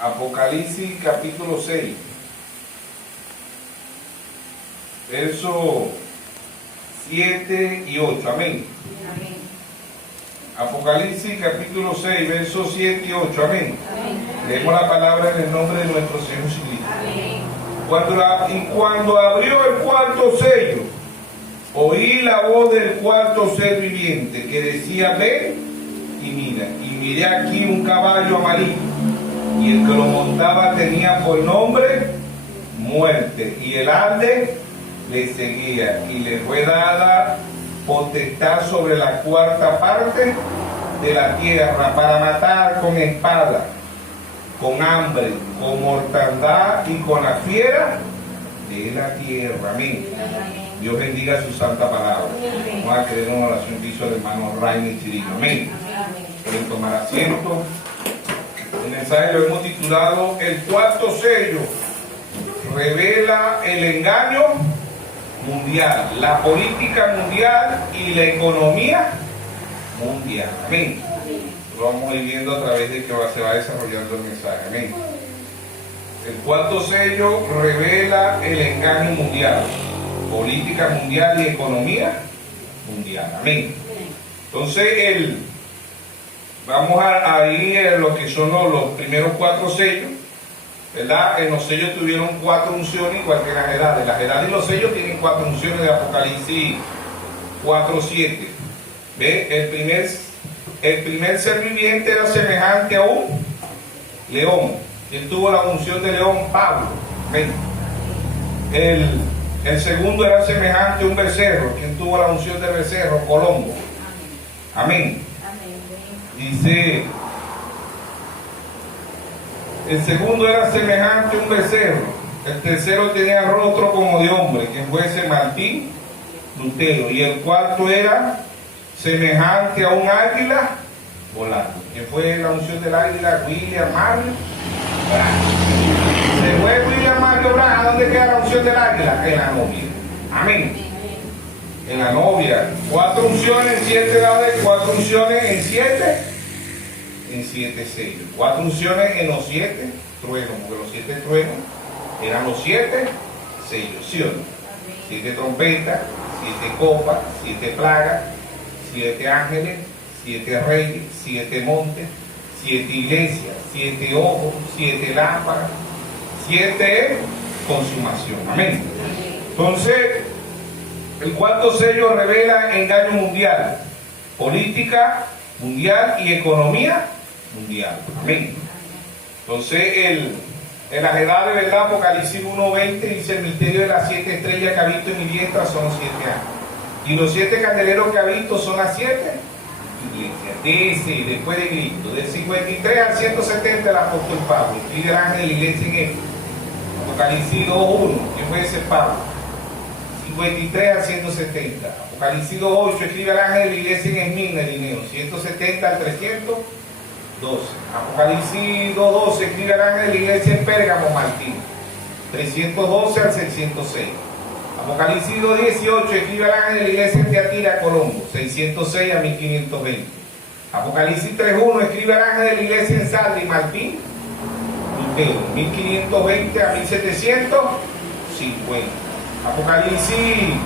Apocalipsis capítulo 6, versos 7 y 8. Amén. Apocalipsis capítulo 6, versos 7 y 8. Amén. Leemos la palabra en el nombre de nuestro Señor Jesucristo. Cuando abrió el cuarto sello, oí la voz del cuarto ser viviente que decía: ven y mira. Y miré aquí un caballo amarillo, y el que lo montaba tenía por nombre Muerte, y el ande le seguía, y le fue dada potestad sobre la cuarta parte de la tierra para matar con espada, con hambre, con mortandad y con la fiera de la tierra. Amén. Dios bendiga su santa palabra. Vamos a creer una oración que hizo el hermano Rainer Chirino. Amén. Pueden tomar asiento. El mensaje lo hemos titulado: el cuarto sello revela el engaño mundial, la política mundial y la economía mundial. Amén. Lo vamos a ir viendo a través de que se va desarrollando el mensaje. Amén. El cuarto sello revela el engaño mundial, política mundial y economía mundial. Amén. Entonces, vamos a ir a lo que son los primeros 4 sellos, ¿verdad? En los sellos tuvieron 4 unciones, igual que las edades. Las edades y los sellos tienen 4 unciones de Apocalipsis 4:7. ¿Ve? El primer ser viviente era semejante a un león. ¿Quién tuvo la unción de león? Pablo. ¿Ven? El segundo era semejante a un becerro. ¿Quién tuvo la unción de becerro? Colombo. Amén. Dice, el segundo era semejante a un becerro. El tercero tenía rostro como de hombre, que fuese Martín Lutero. Y el cuarto era semejante a un águila volando. ¿Quién fue la unción del águila? William Mario Branham. Se fue William Mario Branham. ¿A dónde queda la unción del águila? En la novia. Amén. En la novia. 4 unciones en 7 edades, 4 unciones en 7 sellos. 4 unciones en los 7 truenos, porque los 7 truenos eran los 7 sellos, ¿sí o no? 7 trompetas, 7 copas, 7 plagas, 7 ángeles, 7 reyes, 7 montes, 7 iglesias, 7 ojos, 7 lámparas, 7 consumación. Amén. Entonces, el cuarto sello revela engaño mundial, política mundial y economía mundial. Amén. Entonces, en las edades, ¿verdad? Apocalipsis 1:20 dice: el misterio de las 7 estrellas que ha visto en mi diestra son los 7 años. Y los 7 candeleros que ha visto son las 7 iglesias. Después de Cristo, del 53 al 170, el apóstol Pablo escribe el ángel de la iglesia en Éfeso. Apocalipsis 2:1, ¿quién puede ser Pablo? 53 al 170. Apocalipsis 2:8 escribe el ángel de la iglesia en Esmirna, Elineo. 170 al 312. Apocalipsis 2:12 escribe el ángel de la iglesia en Pérgamo, Martín. 312 al 606. Apocalipsis 2:18 escribe el ángel de la iglesia en Tiatira, Colombo. 606 a 1520. Apocalipsis 3:1 escribe el ángel de la iglesia en Sardis, Martín Lutero. 1520 a 1750. Apocalipsis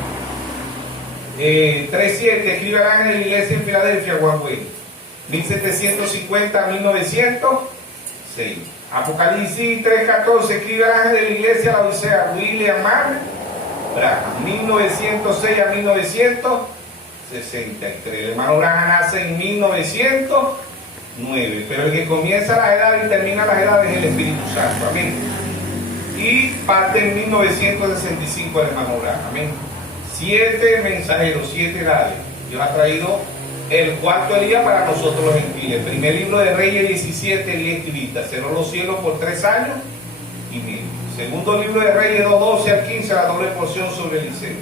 3:7 escribe el ángel de la iglesia en Filadelfia, Huawei. 1750 a 1906. Apocalipsis 3:14 escribe el ángel de la iglesia a la Odisea, William Mario Branham. 1906 a 1963. El hermano Branham nace en 1909, pero el que comienza las edades y termina las edades es el Espíritu Santo. Amén. Y parte en 1965 el hermano Branham. Amén. 7 mensajeros, 7 edades. Dios ha traído el cuarto Elías para nosotros los gentiles. El primer libro de Reyes 17, Elías escribista. Cerró los cielos por 3 años y medio. Segundo libro de Reyes 2:12 al 15, la doble porción sobre Eliseo.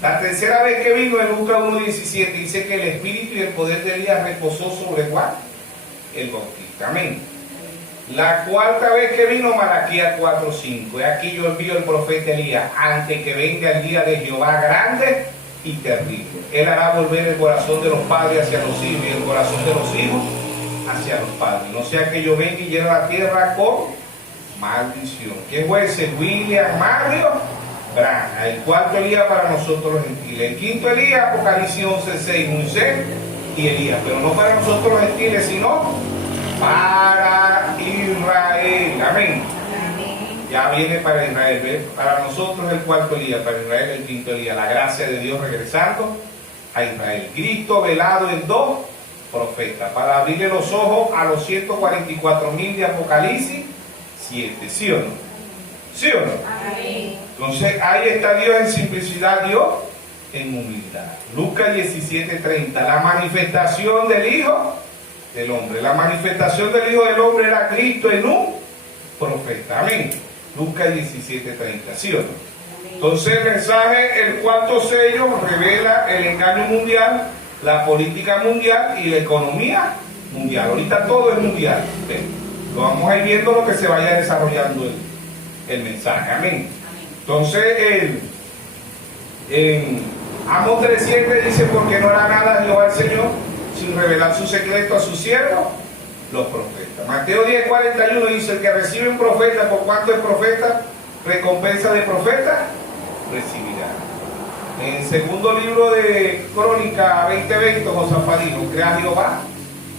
La tercera vez que vino, en Lucas 1:17, dice que el espíritu y el poder de Elías reposó sobre Juan el Bautista. Amén. La cuarta vez que vino, Malaquías 4:5. He aquí yo envío el profeta Elías antes que venga el día de Jehová grande y terrible. Él hará volver el corazón de los padres hacia los hijos y el corazón de los hijos hacia los padres. no sea que yo venga y llene la tierra con maldición. ¿Qué fue ese? William Mario Branham. El cuarto Elías para nosotros los gentiles. El quinto Elías, Apocalipsis 11:6, Moisés y Elías, pero no para nosotros los gentiles, sino para Israel. Amén. Ya viene para Israel, ¿ves? Para nosotros el cuarto Elías, para Israel el quinto Elías. La gracia de Dios regresando a Israel. Cristo velado en dos profetas, para abrirle los ojos a los 144,000 de Apocalipsis 7. ¿Sí o no? ¿Sí o no? Amén. Entonces ahí está Dios en simplicidad, Dios en humildad. Lucas 17:30, la manifestación del Hijo del Hombre. La manifestación del Hijo del Hombre era Cristo en un profeta. Amén. Lucas 17:30, ¿sí o no? Entonces el mensaje, el cuarto sello, revela el engaño mundial, la política mundial y la economía mundial. Ahorita todo es mundial. ¿Ven? Lo vamos a ir viendo lo que se vaya desarrollando el mensaje. Amén. Entonces, en Amos 3:7 dice, porque no hará nada Jehová el Señor sin revelar su secreto a sus siervos, los profetas. Mateo 10:41 dice, el que recibe un profeta, por cuanto es profeta, recompensa de profeta, recibirá. En el segundo libro de Crónica 20:20, Josafat dijo, crea a Jehová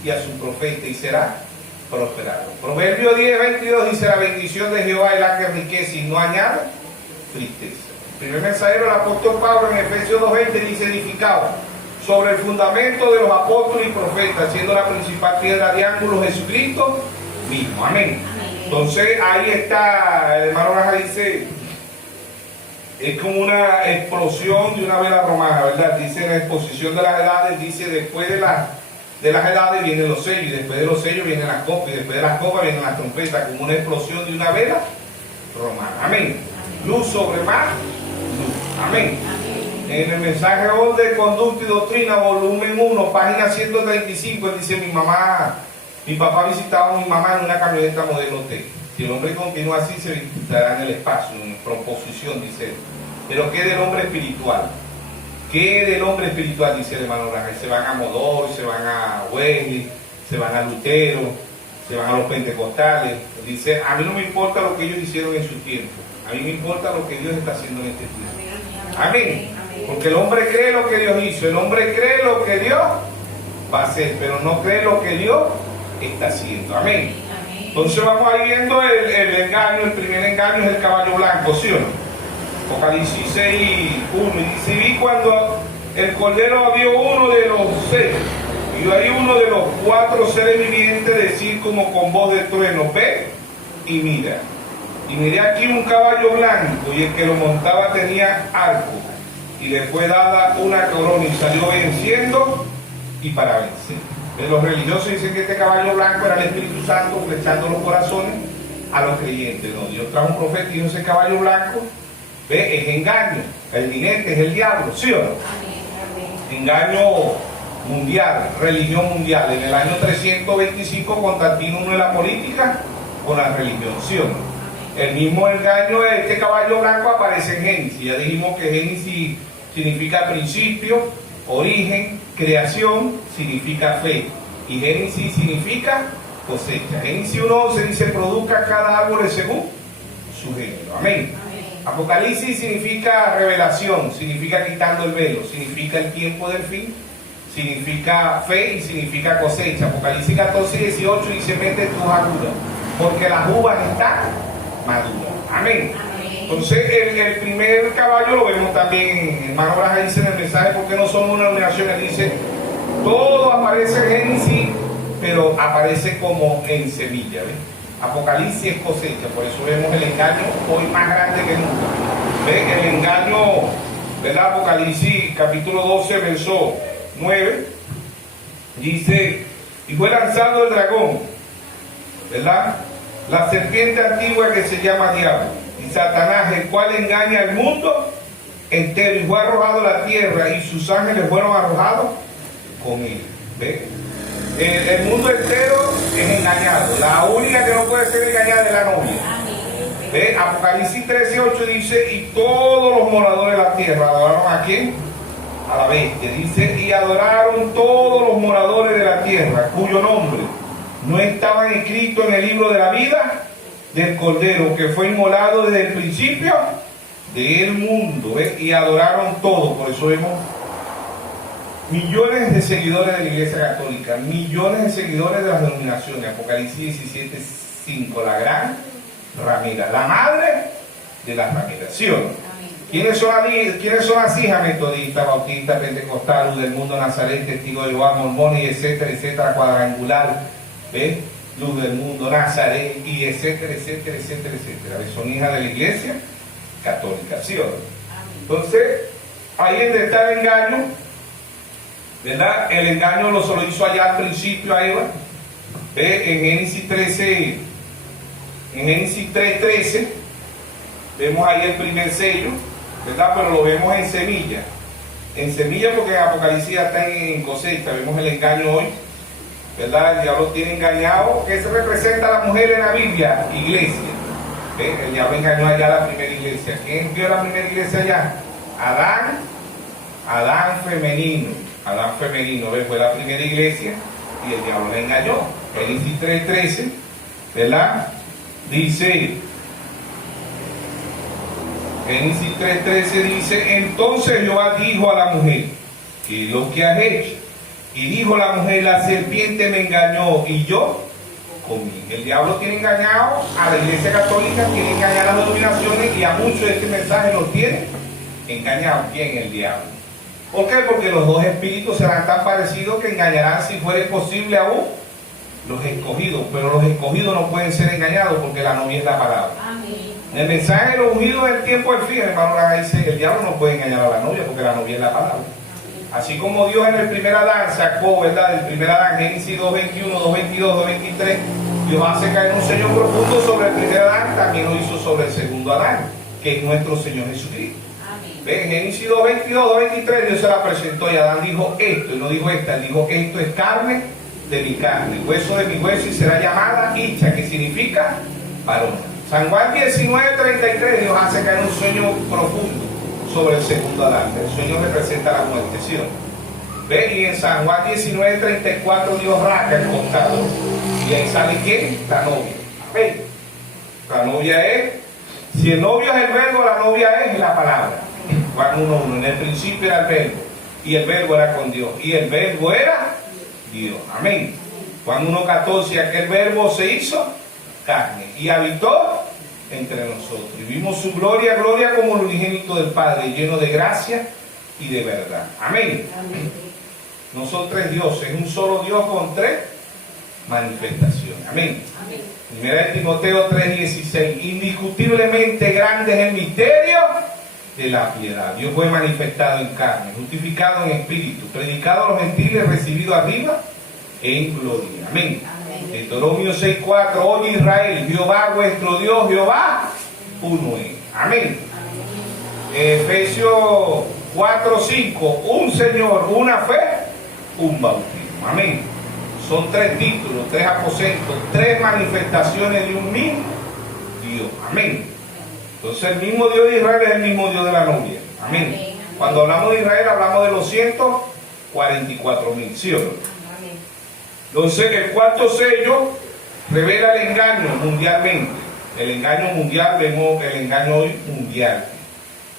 y a su profeta y será prosperado. Proverbio 10:22 dice, la bendición de Jehová es la que enriquece y no añade tristeza. El primer mensajero, el apóstol Pablo, en Efesios 2:20 dice, edificado sobre el fundamento de los apóstoles y profetas, siendo la principal piedra de ángulo Jesucristo mismo. Amén. Entonces ahí está, el hermano Raja dice, es como una explosión de una vela romana, ¿verdad? Dice en la exposición de las edades, dice después de las edades vienen los sellos, y después de los sellos vienen las copas, y después de las copas vienen las trompetas, como una explosión de una vela romana. Amén. Luz sobre más luz. Amén. En el mensaje hoy de Conducta y Doctrina, volumen 1, página 135, él dice, mi papá visitaba a mi mamá en una camioneta modelo T. Si el hombre continúa así, se visitará en el espacio, en proposición, dice él. Pero ¿qué del hombre espiritual? ¿Qué del hombre espiritual? Dice el hermano Branham. Se van a Modor, se van a Wesley, se van a Lutero, se van a los pentecostales. Dice, a mí no me importa lo que ellos hicieron en su tiempo, a mí me importa lo que Dios está haciendo en este tiempo. Amén. Porque el hombre cree lo que Dios hizo, el hombre cree lo que Dios va a hacer, pero no cree lo que Dios está haciendo. Amén. Entonces vamos a ir viendo el engaño. El primer engaño es el caballo blanco, ¿sí o no? Apocalipsis 6:1, y dice, vi cuando el cordero vio uno de los seres, y yo ahí uno de los 4 seres vivientes decir como con voz de trueno, ve y mira. Y miré aquí un caballo blanco, y el que lo montaba tenía arco, y le fue dada una corona, y salió venciendo y para vencer. Los religiosos dicen que este caballo blanco era el Espíritu Santo flechando los corazones a los creyentes. No, Dios trajo un profeta y dijo, ese caballo blanco, ve, es engaño, el jinete es el diablo, ¿sí o no? Engaño mundial, religión mundial. En el año 325 Constantino unió la política con la religión, ¿sí o no? El mismo engaño de este caballo blanco aparece en Génesis. Ya dijimos que Génesis significa principio, origen, creación, significa fe. Y Génesis significa cosecha. Génesis 1:11 dice, produzca cada árbol según su género. Amén. Apocalipsis significa revelación, significa quitando el velo, significa el tiempo del fin, significa fe y significa cosecha. Apocalipsis 14:18 dice, mete tus agudas, porque las uvas están maduras. Amén. Entonces el primer caballo lo vemos también, hermano Braja dice en el mensaje, porque no somos una denominación, él dice, todo aparece en Génesis, pero aparece como en semilla, ¿ves? Apocalipsis es cosecha, por eso vemos el engaño hoy más grande que nunca. ¿Ves? El engaño, ¿verdad? Apocalipsis capítulo 12, verso 9, dice, y fue lanzado el dragón, ¿verdad? La serpiente antigua que se llama diablo y Satanás, el cual engaña al mundo entero, y fue arrojado a la tierra, y sus ángeles fueron arrojados con él. ¿Ves? El mundo entero es engañado. La única que no puede ser engañada es la novia. ¿Ves? Apocalipsis 13:8 dice, y todos los moradores de la tierra adoraron ¿a quién? A la bestia. Dice, y adoraron todos los moradores de la tierra, cuyo nombre no estaban escritos en el libro de la vida del Cordero, que fue inmolado desde el principio del mundo, ¿ves? Y adoraron todo. Por eso vemos millones de seguidores de la Iglesia Católica, millones de seguidores de las denominaciones. Apocalipsis 17:5, la gran ramera, la madre de las rameras, ¿sí o no? ¿Quiénes son las hijas? Metodista, bautista, pentecostal, luz del mundo, nazaret, testigo de Jehová, mormones, etcétera, etcétera, cuadrangular, ¿ves? Luz del mundo, nazaret, y etcétera, etcétera, etcétera, etcétera. ¿Ves? Son hijas de la Iglesia Católica, ¿sí o no? Entonces, ahí es donde está el engaño, ¿verdad? El engaño se lo hizo allá al principio a Eva, ¿ves? En Génesis 13, en Génesis 3:13, vemos ahí el primer sello, ¿verdad? Pero lo vemos en semilla. En semilla porque en Apocalipsis ya está en cosecha. Vemos el engaño hoy, ¿verdad? El diablo tiene engañado. ¿Qué se representa a la mujer en la Biblia? Iglesia. ¿Ves? El diablo engañó allá a la primera iglesia. ¿Quién vio la primera iglesia allá? Adán femenino. Adán femenino, ¿ves? Fue la primera iglesia y el diablo la engañó. Génesis 3:13, ¿verdad? Dice... Génesis 3:13 dice, entonces Jehová dijo a la mujer, ¿qué es lo que has hecho? Y dijo la mujer, la serpiente me engañó y yo comí. El diablo tiene engañado a la Iglesia Católica, tiene engañado a las denominaciones y a muchos de este mensaje los tiene engañados. ¿Quién? El diablo. ¿Por qué? Porque los dos espíritus serán tan parecidos que engañarán, si fuera posible aún, los escogidos. Pero los escogidos no pueden ser engañados porque la novia es la palabra. Amén. El mensaje de los ungidos del tiempo del fin, hermano, dice, el diablo no puede engañar a la novia porque la novia es la palabra. Así como Dios en el primer Adán sacó, ¿verdad? El primer Adán, Génesis 2:21, 2:22, 2:23, Dios hace caer un sello profundo sobre el primer Adán, también lo hizo sobre el segundo Adán, que es nuestro Señor Jesucristo. ¿Ven? En Génesis 2:22, 2:23, Dios se la presentó y Adán dijo esto, y no dijo esta, él dijo, esto es carne de mi carne, hueso de mi hueso, y será llamada Isha, que significa varón. San Juan 19:33, Dios hace caer un sueño profundo sobre el segundo Adán. El sueño representa la muerte, ¿sí o no? ¿Ven? Y en San Juan 19:34, Dios rasga el costado. Y ahí sale ¿quién? La novia. ¿Ven? La novia es, si el novio es el verbo, la novia es la palabra. Juan 1:1, en el principio era el verbo, y el verbo era con Dios, y el verbo era Dios. Amén. Juan 1:14, aquel verbo se hizo carne y habitó entre nosotros y vimos su gloria, gloria como el unigénito del Padre, lleno de gracia y de verdad. Amén. Amén. No son tres dioses, es un solo Dios con tres manifestaciones. Amén. Amén. Primera de Timoteo 3:16, indiscutiblemente grande es el misterio de la piedad. Dios fue manifestado en carne, justificado en espíritu, predicado a los gentiles, recibido arriba en gloria. Amén. Deuteronomio 6:4, oye Israel, Jehová vuestro Dios, Jehová uno es. Amén. Efesios 4:5, un Señor, una fe, un bautismo. Amén. Son tres títulos, tres aposentos, tres manifestaciones de un mismo Dios. Amén. Entonces el mismo Dios de Israel es el mismo Dios de la novia. Amén. Cuando hablamos de Israel hablamos de los 144,000, ¿sí o no? Entonces el cuarto sello revela el engaño mundialmente. El engaño mundial, vemos el engaño hoy mundial.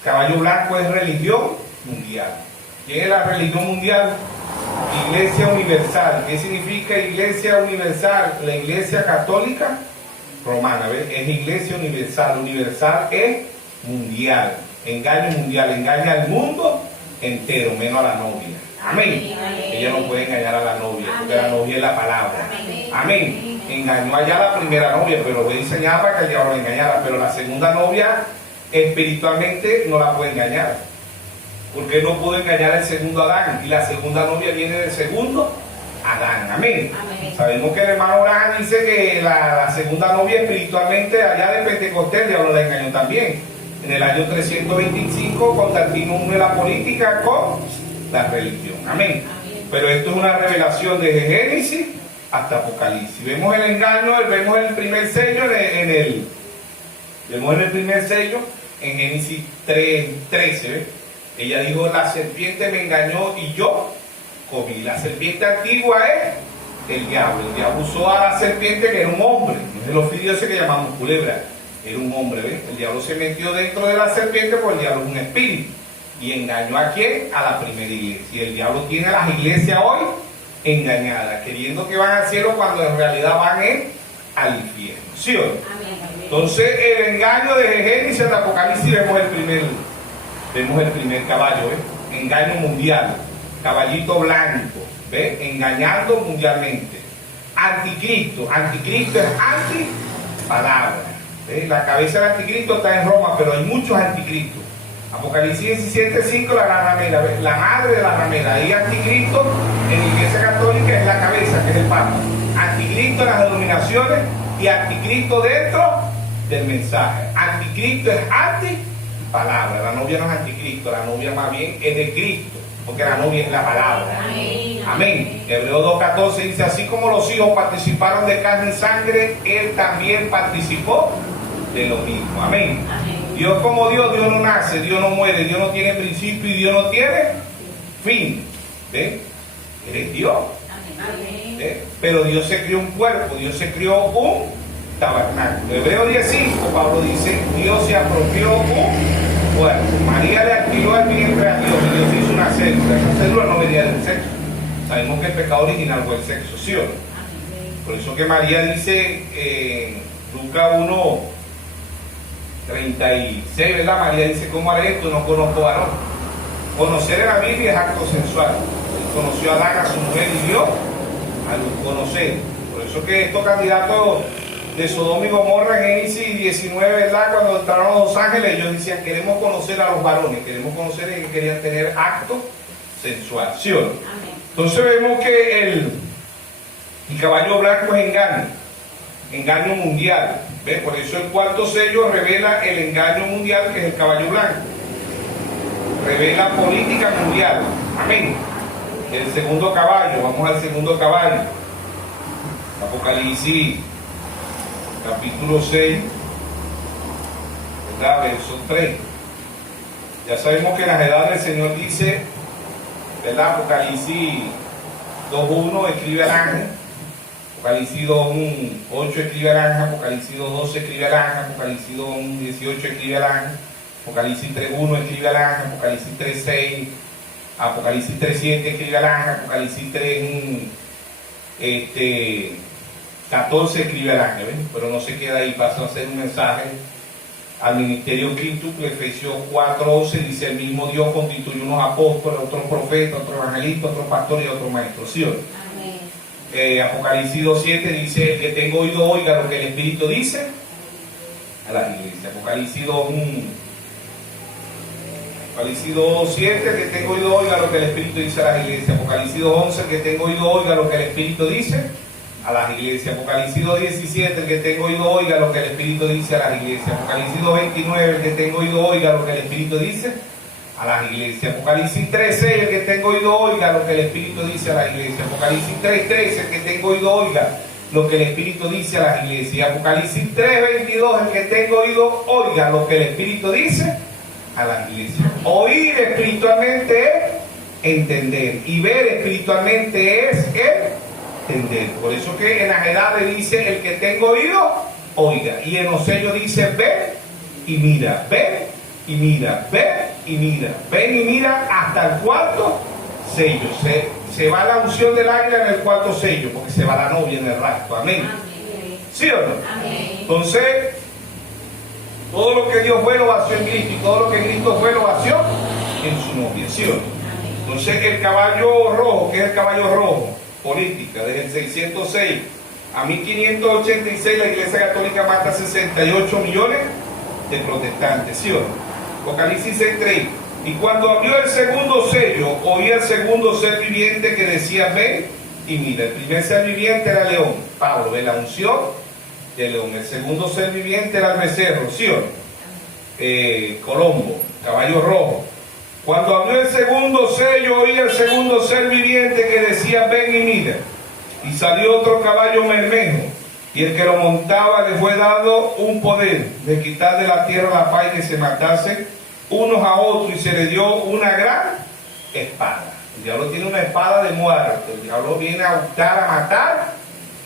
Caballo blanco es religión mundial. ¿Qué es la religión mundial? Iglesia universal. ¿Qué significa iglesia universal? La iglesia católica romana, ¿ves? Es iglesia universal. Universal es mundial. Engaño mundial. Engaña al mundo entero, menos a la novia. Amén. Ella no puede engañar a la novia, porque la novia es la palabra. Amén. Engañó allá a la primera novia, pero lo voy a enseñar para que el diablo la engañara. Pero la segunda novia, espiritualmente, no la puede engañar. Porque no pudo engañar al segundo Adán. Y la segunda novia viene del segundo Adán. Amén. Sabemos que el hermano Abraham dice que la segunda novia, espiritualmente, allá de Pentecostés, el diablo la engañó también. En el año 325, Constantino une la política con la religión. Amén. Pero esto es una revelación desde Génesis hasta Apocalipsis. Vemos el engaño, vemos el primer sello vemos el primer sello en Génesis 3:13. ¿Ves? Ella dijo, la serpiente me engañó y yo comí. La serpiente antigua es El diablo usó a la serpiente, que era un hombre, no es el ofidio ese que llamamos culebra, era un hombre, ¿ves? El diablo se metió dentro de la serpiente porque el diablo es un espíritu. ¿Y engañó a quién? A la primera iglesia. Y el diablo tiene a las iglesias hoy engañadas, queriendo que van al cielo cuando en realidad van al infierno. ¿Sí o no? Entonces, el engaño de Génesis de Apocalipsis vemos el primer caballo, ¿ves? Engaño mundial, caballito blanco, ¿ves? Engañando mundialmente. Anticristo es anti-palabra. La cabeza del anticristo está en Roma, pero hay muchos anticristos. Apocalipsis 17:5, la gran ramera, la madre de la ramera. Y anticristo en la iglesia católica es la cabeza, que es el papa. Anticristo en las denominaciones y anticristo dentro del mensaje. Anticristo es anti-palabra. La novia no es anticristo, la novia más bien es de Cristo, porque la novia es la palabra. Amén. Hebreos 2:14 dice: así como los hijos participaron de carne y sangre, él también participó de lo mismo. Amén. Dios como Dios no nace, Dios no muere, Dios no tiene principio y Dios no tiene fin. ¿Ven? Él es Dios. ¿Ven? Pero Dios se crió un cuerpo, Dios se crió un tabernáculo. Hebreos 10:5, Pablo dice: Dios se apropió un cuerpo. María le alquiló el vientre a Dios y Dios hizo una célula. Esa célula no venía del sexo. Sabemos que el pecado original fue el sexo, ¿sí o no? Por eso que María dice en Lucas 1:36, ¿verdad? María dice: ¿cómo haré esto? No conozco varón. Conocer en la Biblia es acto sensual. Él conoció a Adán, a su mujer, y Dios al conocer. Por eso que estos candidatos de Sodoma y Gomorra en Génesis 19, ¿verdad? Cuando entraron los ángeles, ellos decían: queremos conocer a los varones, queremos conocer, y que querían tener acto sensual, ¿sí o no? Entonces vemos que el caballo blanco es engaño mundial. ¿Ves? Por eso el cuarto sello revela el engaño mundial, que es el caballo blanco. Revela política mundial. Amén. El segundo caballo, vamos al segundo caballo. Apocalipsis, capítulo 6, ¿verdad? Verso 3. Ya sabemos que en las edades el Señor dice, ¿verdad? Apocalipsis 2:1 escribe al ángel. Apocalipsis 2:8 escribe al ángel, Apocalipsis 2:12 escribe al ángel, Apocalipsis 2:18 escribe al ángel, Apocalipsis 3:1 escribe al ángel, Apocalipsis 3:6, Apocalipsis 3:7 escribe al ángel, Apocalipsis 3:14 escribe al ángel, ¿ven? Pero no se queda ahí, pasa a hacer un mensaje al ministerio quíntuple. Efesios 4:11 dice: el mismo Dios constituyó unos apóstoles, otros profetas, otros evangelistas, otros pastores y otros maestros, ¿sí o no? Apocalipsis 2:7 dice: el que tenga oído oiga lo que el Espíritu dice a las iglesias. Apocalipsis 2:7, el que tenga oído oiga lo que el Espíritu dice a las iglesias. Apocalipsis 2:11, el que tenga oído oiga lo que el Espíritu dice a las iglesias. Apocalipsis 2:17, el que tenga oído oiga lo que el Espíritu dice a las iglesias. Apocalipsis 2:29, el que tenga oído oiga lo que el Espíritu dice a las iglesias. Apocalipsis 3:6, el que tenga oído oiga lo que el Espíritu dice a las iglesias. Apocalipsis 3:13, el que tenga oído oiga lo que el Espíritu dice a las iglesias. Apocalipsis 3:22, el que tenga oído oiga lo que el Espíritu dice a las iglesias. Oír espiritualmente es entender, y ver espiritualmente es entender. Por eso que en las edades dice: el que tenga oído oiga, y en los sellos dice: ve y mira, ve y mira, ve y mira, ven y mira hasta el cuarto sello. Se va la unción del águila en el cuarto sello, porque se va la novia en el rapto. Amén. ¿Sí o no? Amén. Entonces, todo lo que Dios fue lo vació en Cristo, y todo lo que Cristo fue lo vació en su novia. ¿Sí o no? Entonces, el caballo rojo, que es el caballo rojo, política, desde el 606 a 1586, la Iglesia Católica mata 68 millones de protestantes. ¿Sí o no? Apocalipsis 6:3. Y cuando abrió el segundo sello, oí el segundo ser viviente que decía: ven y mira. El primer ser viviente era león, Pablo, de la unción de león. El segundo ser viviente era el becerro, ¿sí o no? Colombo, caballo rojo. Cuando abrió el segundo sello, oí el segundo ser viviente que decía: ven y mira. Y salió otro caballo bermejo, y el que lo montaba le fue dado un poder de quitar de la tierra la paz y que se matase unos a otros, y se le dio una gran espada. El diablo tiene una espada de muerte. El diablo viene a hurtar, a matar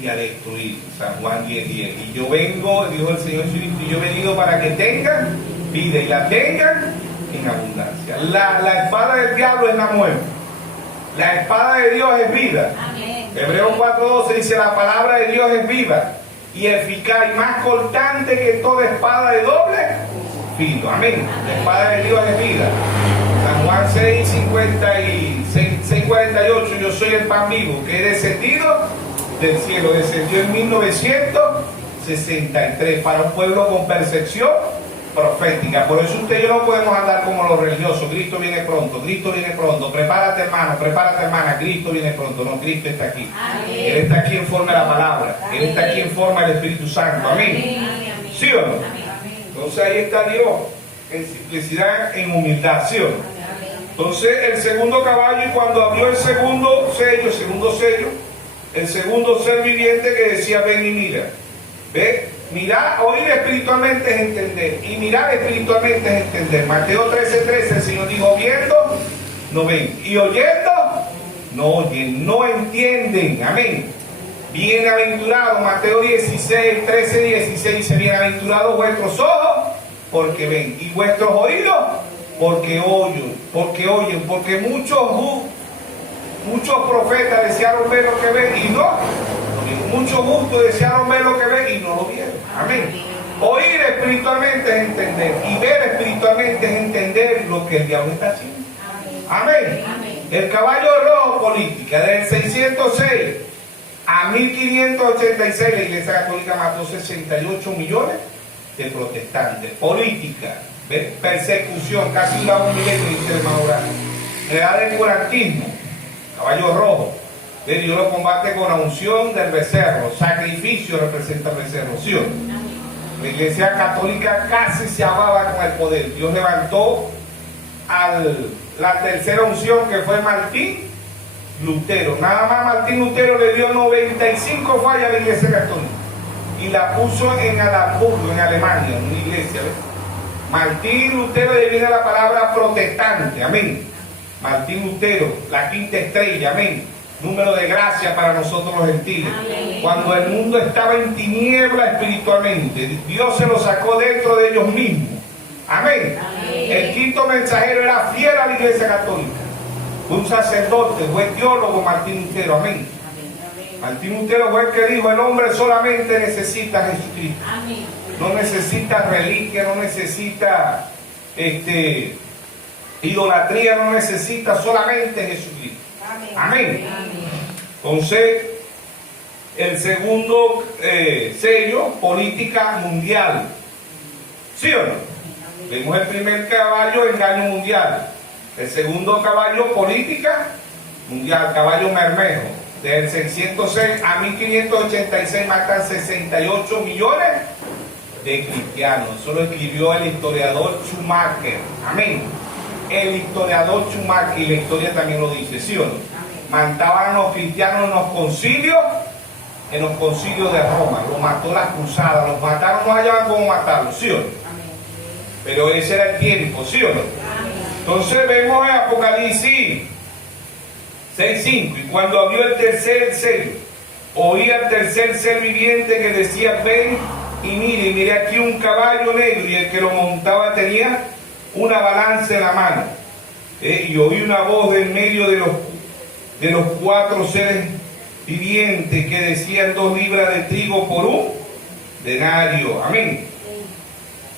y a destruir. San Juan 10:10. Y yo vengo, dijo el Señor Jesucristo, y yo he venido para que tengan vida y la tengan en abundancia. La espada del diablo es la muerte. La espada de Dios es vida. Amén. Hebreos 4:12 dice: la palabra de Dios es viva y eficaz y más cortante que toda espada de doble filo. Amén. La espada de Dios es vida. San Juan 6:48: yo soy el pan vivo que he descendido del cielo. Descendió en 1963 para un pueblo con percepción profética. Por eso usted y yo no podemos andar como los religiosos. Cristo viene pronto, Cristo viene pronto. Prepárate, hermano, prepárate, hermana. Cristo viene pronto. No, Cristo está aquí. Amén. Él está aquí en forma de la palabra. Amén. Él está aquí en forma del Espíritu Santo. Amén. Amén. ¿Sí o no? Amén. Entonces ahí está Dios, en simplicidad, en humildad. ¿Sí o no? Entonces el segundo caballo, y cuando abrió el segundo sello, el segundo ser viviente que decía: ven y mira. ¿Ve? Mirar, oír espiritualmente es entender, y mirar espiritualmente es entender. Mateo 13:13, el Señor dijo: viendo, no ven, y oyendo, no oyen, no entienden. Amén. Bienaventurado, Mateo 13:16 dice: bienaventurados vuestros ojos, porque ven, y vuestros oídos, porque oyen, porque muchos profetas desearon ver lo que ven y no. Muchos justos desearon ver lo que ven y no lo vieron. Amén. Oír espiritualmente es entender, y ver espiritualmente es entender lo que el diablo está haciendo. Amén. Amén. El caballo rojo, política, del 606 a 1586 la Iglesia Católica mató 68 millones de protestantes. Política, persecución, casi un milenio, dice el hermano Branham. Edad del curantismo, caballo rojo. Dios lo combate con la unción del becerro. Sacrificio representa el becerro. ¿Sí o no? La Iglesia Católica casi se ahogaba con el poder. Dios levantó la tercera unción, que fue Martín Lutero. Nada más Martín Lutero le dio 95 fallas a la Iglesia Católica y la puso en Hamburgo, en Alemania, en una iglesia. ¿Ves? Martín Lutero, de viene la palabra protestante. Amén. Martín Lutero, la quinta estrella. Amén. Número de gracia para nosotros los gentiles. Amén. Cuando el mundo estaba en tiniebla espiritualmente, Dios se lo sacó dentro de ellos mismos. Amén. Amén. El quinto mensajero era fiel a la Iglesia Católica. Un sacerdote, fue teólogo Martín Lutero. Amén. Amén. Martín Lutero fue el que dijo: el hombre solamente necesita a Jesucristo. Amén. No necesita reliquia, no necesita idolatría, no necesita, solamente Jesucristo. Amén. Entonces, el segundo sello, política mundial. ¿Sí o no? Vemos el primer caballo, engaño mundial. El segundo caballo, política mundial, caballo Bermejo. Del 606 a 1586 matan 68 millones de cristianos. Eso lo escribió el historiador Schumacher. Amén. El historiador Schumacher, y la historia también lo dice, ¿sí o no? Mataban a los cristianos en los concilios de Roma. Los mató las cruzadas, los mataron, no hallaban cómo matarlos, ¿sí o no? Pero ese era el tiempo, ¿sí o no? Entonces vemos en Apocalipsis 6:5: y cuando abrió el tercer sello, oí al tercer ser viviente que decía: ven y mire aquí un caballo negro, y el que lo montaba tenía una balanza en la mano. Y oí una voz en medio de los cuatro seres vivientes que decían: 2 libras de trigo por un denario. Amén.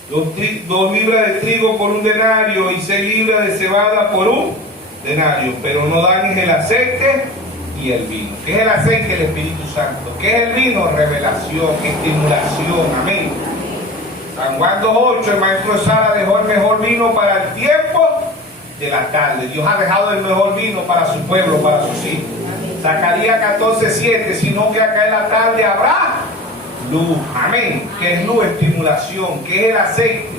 2 libras de trigo por un denario y 6 libras de cebada por un denario, pero no dañes el aceite y el vino. ¿Qué es el aceite? El Espíritu Santo. ¿Qué es el vino? Revelación, estimulación. Amén. San Juan 2:8: el maestro de Sala dejó el mejor vino para el tiempo de la tarde. Dios ha dejado el mejor vino para su pueblo, para sus hijos. Zacarías 14:7: sino que acá en la tarde habrá luz. Amén. ¿Qué es luz? Estimulación. ¿Qué es el aceite?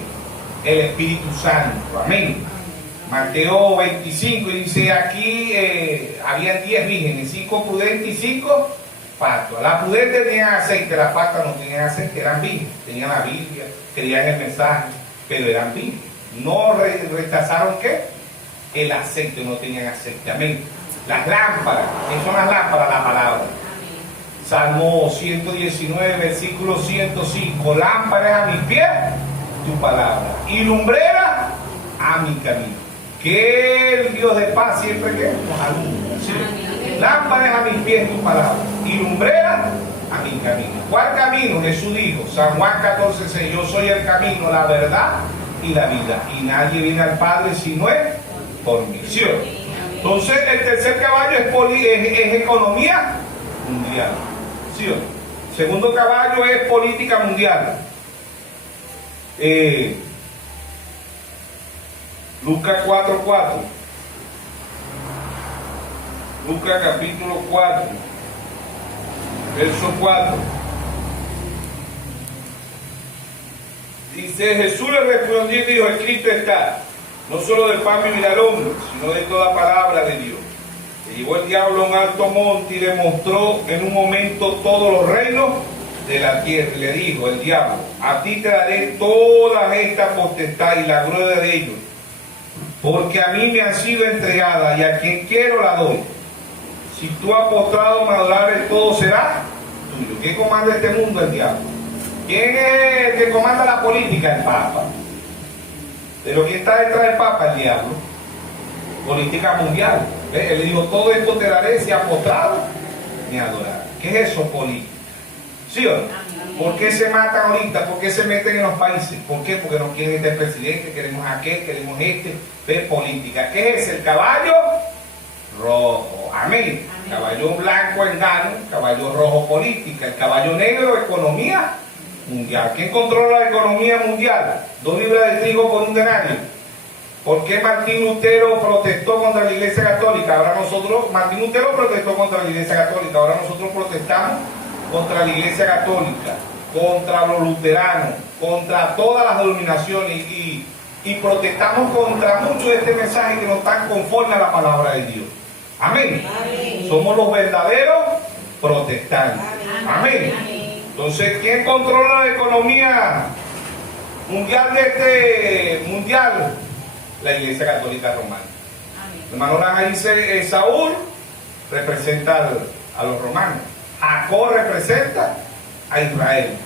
El Espíritu Santo. Amén. Mateo 25 dice: aquí habían 10 vírgenes, 5 prudentes y 5 fatuas. Las prudentes tenían aceite, las fatuas no tenían aceite, eran vírgenes. Tenían la Biblia, creían el mensaje, pero eran vírgenes. No rechazaron ¿qué? El aceite, no tenían aceite. Amén. Las lámparas. ¿Qué son las lámparas? La palabra. Salmo 119, versículo 105. Lámpara es a mis pies tu palabra y lumbrera a mi camino. Que el Dios de paz siempre que nos alumbra. ¿Sí? Lámpara es a mis pies tu palabra y lumbrera a mi camino. ¿Cuál camino? Jesús dijo, San Juan 14:6, yo soy el camino, la verdad y la vida, y nadie viene al Padre si no es por mí. ¿Sí? Entonces el tercer caballo es economía mundial. ¿Sí? Segundo caballo es política mundial. Lucas 4:4. Lucas capítulo 4, verso 4. Dice, Jesús le respondió y dijo, escrito está, no solo del pan vivirá el hombre, sino de toda palabra de Dios. Le llevó el diablo a un alto monte y le mostró en un momento todos los reinos de la tierra. Le dijo el diablo, a ti te daré toda esta potestad y la gloria de ellos, porque a mí me han sido entregadas y a quien quiero la doy. Si tú has postrado me adorares, todo será tuyo. ¿Quién comanda este mundo? El diablo. ¿Quién es el que comanda la política? El Papa. Pero ¿quién está detrás del Papa? El diablo. Política mundial. Él le dijo, todo esto te daré si has postrado me adorarás. ¿Qué es eso, política? ¿Sí o no? ¿Por qué se matan ahorita? ¿Por qué se meten en los países? ¿Por qué? Porque no quieren este presidente, queremos aquel, queremos este. ¿Ves? Política. ¿Qué es el caballo? Rojo. Amén. Caballo blanco, engaño. Caballo rojo, política. El caballo negro, economía mundial. ¿Quién controla la economía mundial? 2 libras de trigo por un denario. ¿Por qué Martín Lutero protestó contra la Iglesia Católica? Martín Lutero protestó contra la Iglesia Católica. Ahora nosotros protestamos contra la Iglesia Católica, contra los luteranos, contra todas las denominaciones y protestamos contra mucho de este mensaje que no están conforme a la palabra de Dios. Amén. Amén. Somos los verdaderos protestantes. Amén. Amén. Entonces, ¿quién controla la economía mundial de este mundial? La Iglesia Católica Romana. Amén. Hermano Rama dice, Saúl representa a los romanos. Jacob representa a Israel.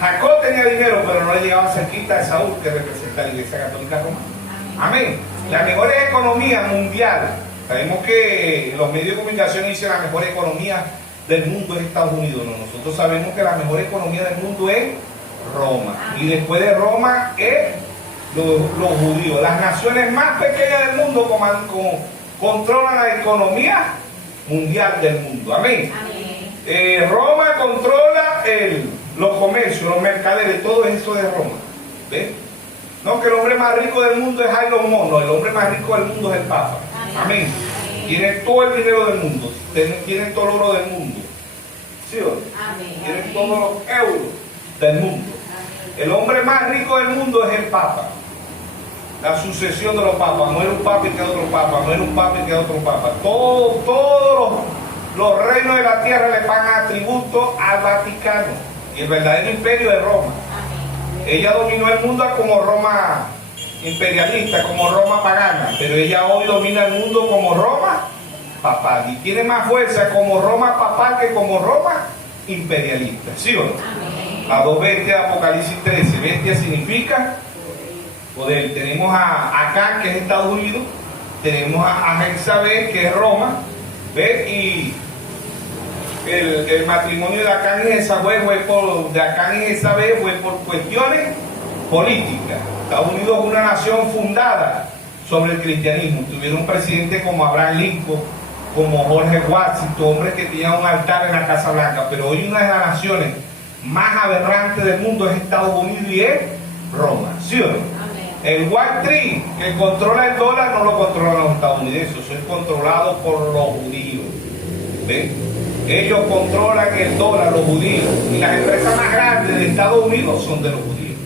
Jacob tenía dinero, pero no le llegaba cerquita a Saúl, que representa a la Iglesia Católica Romana. Amén. La mejor economía mundial. Sabemos que los medios de comunicación dicen la mejor economía del mundo es Estados Unidos. No, nosotros sabemos que la mejor economía del mundo es Roma. Y después de Roma es los judíos. Las naciones más pequeñas del mundo controlan la economía mundial del mundo. Amén. Amén. Roma controla los comercios, los mercaderes, todo eso de Roma. ¿Ves? No, que el hombre más rico del mundo es Jairo Mono, el hombre más rico del mundo es el Papa. Amén. Amén. Tiene todo el dinero del mundo, tiene todo el oro del mundo. ¿Sí o no? Amén. Tiene todos los euros del mundo. Amén. El hombre más rico del mundo es el Papa. La sucesión de los papas, no era un papa y queda otro papa, no era un papa y queda otro papa. Todos los reinos de la tierra le pagan tributo al Vaticano. Y el verdadero imperio de Roma. Ella dominó el mundo como Roma imperialista, como Roma pagana, pero ella hoy domina el mundo como Roma papal. Y tiene más fuerza como Roma papal que como Roma imperialista. ¿Sí o no? Las dos bestias de Apocalipsis 13. Bestia significa poder. Tenemos a Acán, que es Estados Unidos, tenemos a Jezabel, que es Roma, ¿ves? Y el matrimonio de Acán y Jezabel fue por cuestiones políticas. Estados Unidos es una nación fundada sobre el cristianismo. Tuvieron un presidente como Abraham Lincoln, como Jorge Washington, hombres que tenían un altar en la Casa Blanca, pero hoy una de las naciones más aberrantes del mundo es Estados Unidos y es Roma. ¿Sí o no? El Wall Street, que controla el dólar, no lo controlan los estadounidenses, eso es controlado por los judíos. ¿Ven? Ellos controlan el dólar, los judíos, y las empresas más grandes de Estados Unidos son de los judíos.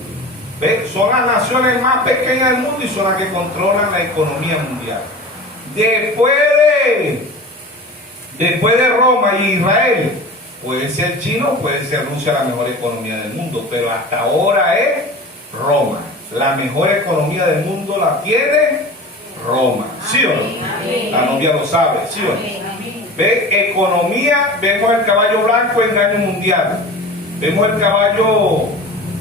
¿Ven? Son las naciones más pequeñas del mundo y son las que controlan la economía mundial. Después de Roma y Israel, puede ser China, puede ser Rusia la mejor economía del mundo, pero hasta ahora es Roma. La mejor economía del mundo la tiene Roma. ¿Sí o no? La novia lo sabe. ¿Sí o no? ¿Ve? Economía, vemos el caballo blanco, engaño mundial. Vemos el caballo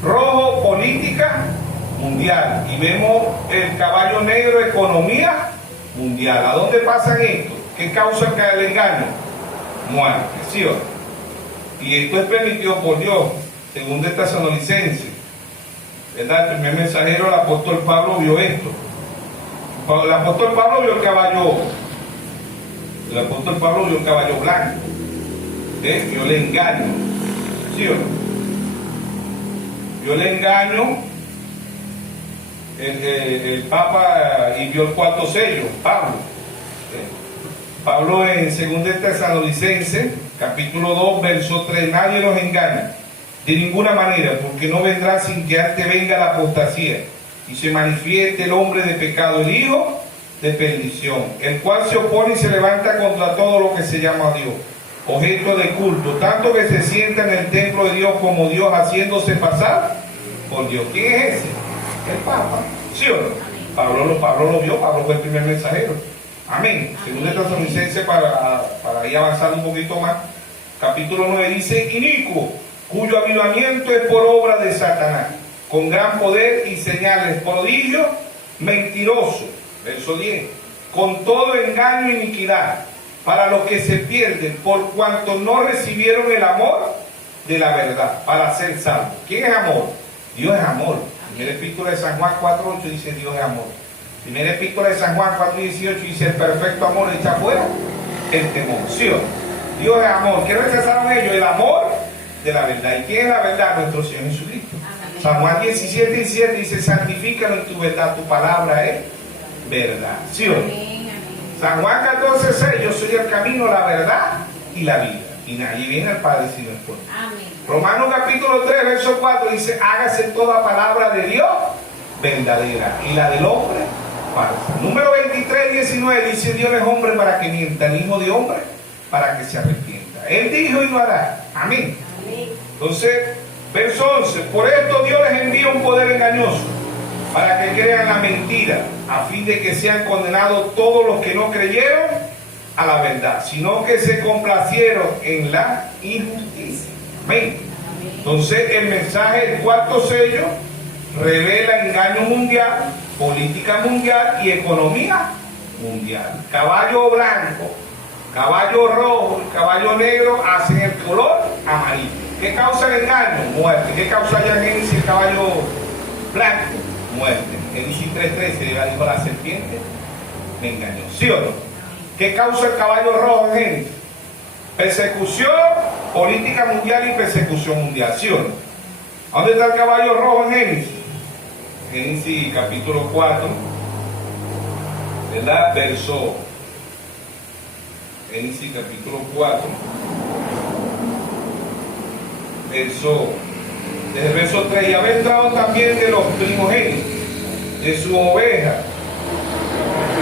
rojo, política mundial. Y vemos el caballo negro, economía mundial. ¿A dónde pasan esto? ¿Qué causa el engaño? Muerte. ¿Sí o no? Y esto es permitido por Dios, según de Tesalonicenses. ¿Verdad? El primer mensajero, el apóstol Pablo, vio esto. El apóstol Pablo vio el caballo. El apóstol Pablo vio el caballo blanco. Vio el engaño. ¿Sí o no? Vio el engaño. El Papa y vio el cuarto sello, Pablo. Pablo en 2 Tesalonicenses, capítulo 2, verso 3, nadie nos engaña de ninguna manera, porque no vendrá sin que antes venga la apostasía y se manifieste el hombre de pecado, el hijo de perdición, el cual se opone y se levanta contra todo lo que se llama Dios, objeto de culto, tanto que se sienta en el templo de Dios como Dios, haciéndose pasar por Dios. ¿Quién es ese? El Papa. ¿Sí o no? Pablo lo vio, Pablo fue el primer mensajero. Amén. Según Tesalonicenses, para ir avanzando un poquito más, capítulo 9 dice: inicuo, cuyo avivamiento es por obra de Satanás, con gran poder y señales, prodigios, mentiroso. Verso 10. Con todo engaño e iniquidad, para los que se pierden, por cuanto no recibieron el amor de la verdad, para ser salvos. ¿Quién es amor? Dios es amor. Primera epístola de San Juan 4:8 dice: Dios es amor. Primera epístola de San Juan 4:18 dice: el perfecto amor echa fuera el temor. ¿Sí o no? Dios es amor. ¿Qué rechazaron ellos? El amor de la verdad. ¿Y quién es la verdad? Nuestro Señor Jesucristo. Amén. San Juan 17:7 dice: santifícalo en tu verdad, tu palabra es verdad. ¿Sí o no? Amén. San Juan 14:6: yo soy el camino, la verdad y la vida, y nadie viene al Padre sino por mí. Amén. Romanos capítulo 3, verso 4 dice: hágase toda palabra de Dios verdadera y la del hombre falsa. Número 23:19 dice: Dios no es hombre para que mienta, ni hijo de hombre para que se arrepienta. Él dijo y lo hará. Amén. Amén. Entonces, verso 11: por esto Dios les envía un poder engañoso, para que crean la mentira, a fin de que sean condenados todos los que no creyeron a la verdad, sino que se complacieron en la injusticia. Amén. Entonces, el mensaje del cuarto sello revela engaño mundial, política mundial y economía mundial. Caballo blanco, caballo rojo y caballo negro hacen el color amarillo. ¿Qué causa el engaño? Muerte. ¿Qué causa allá en Génesis el caballo blanco? Muerte. Génesis 3:13 dijo la serpiente me engañó. ¿Sí o no? ¿Qué causa el caballo rojo en Génesis? Persecución, política mundial y persecución mundial. ¿Sí o no? ¿Dónde está el caballo rojo en Génesis? Génesis capítulo 4, ¿verdad? Verso. Génesis capítulo 4, desde el verso 3: y había entrado también de los primogénitos, de su oveja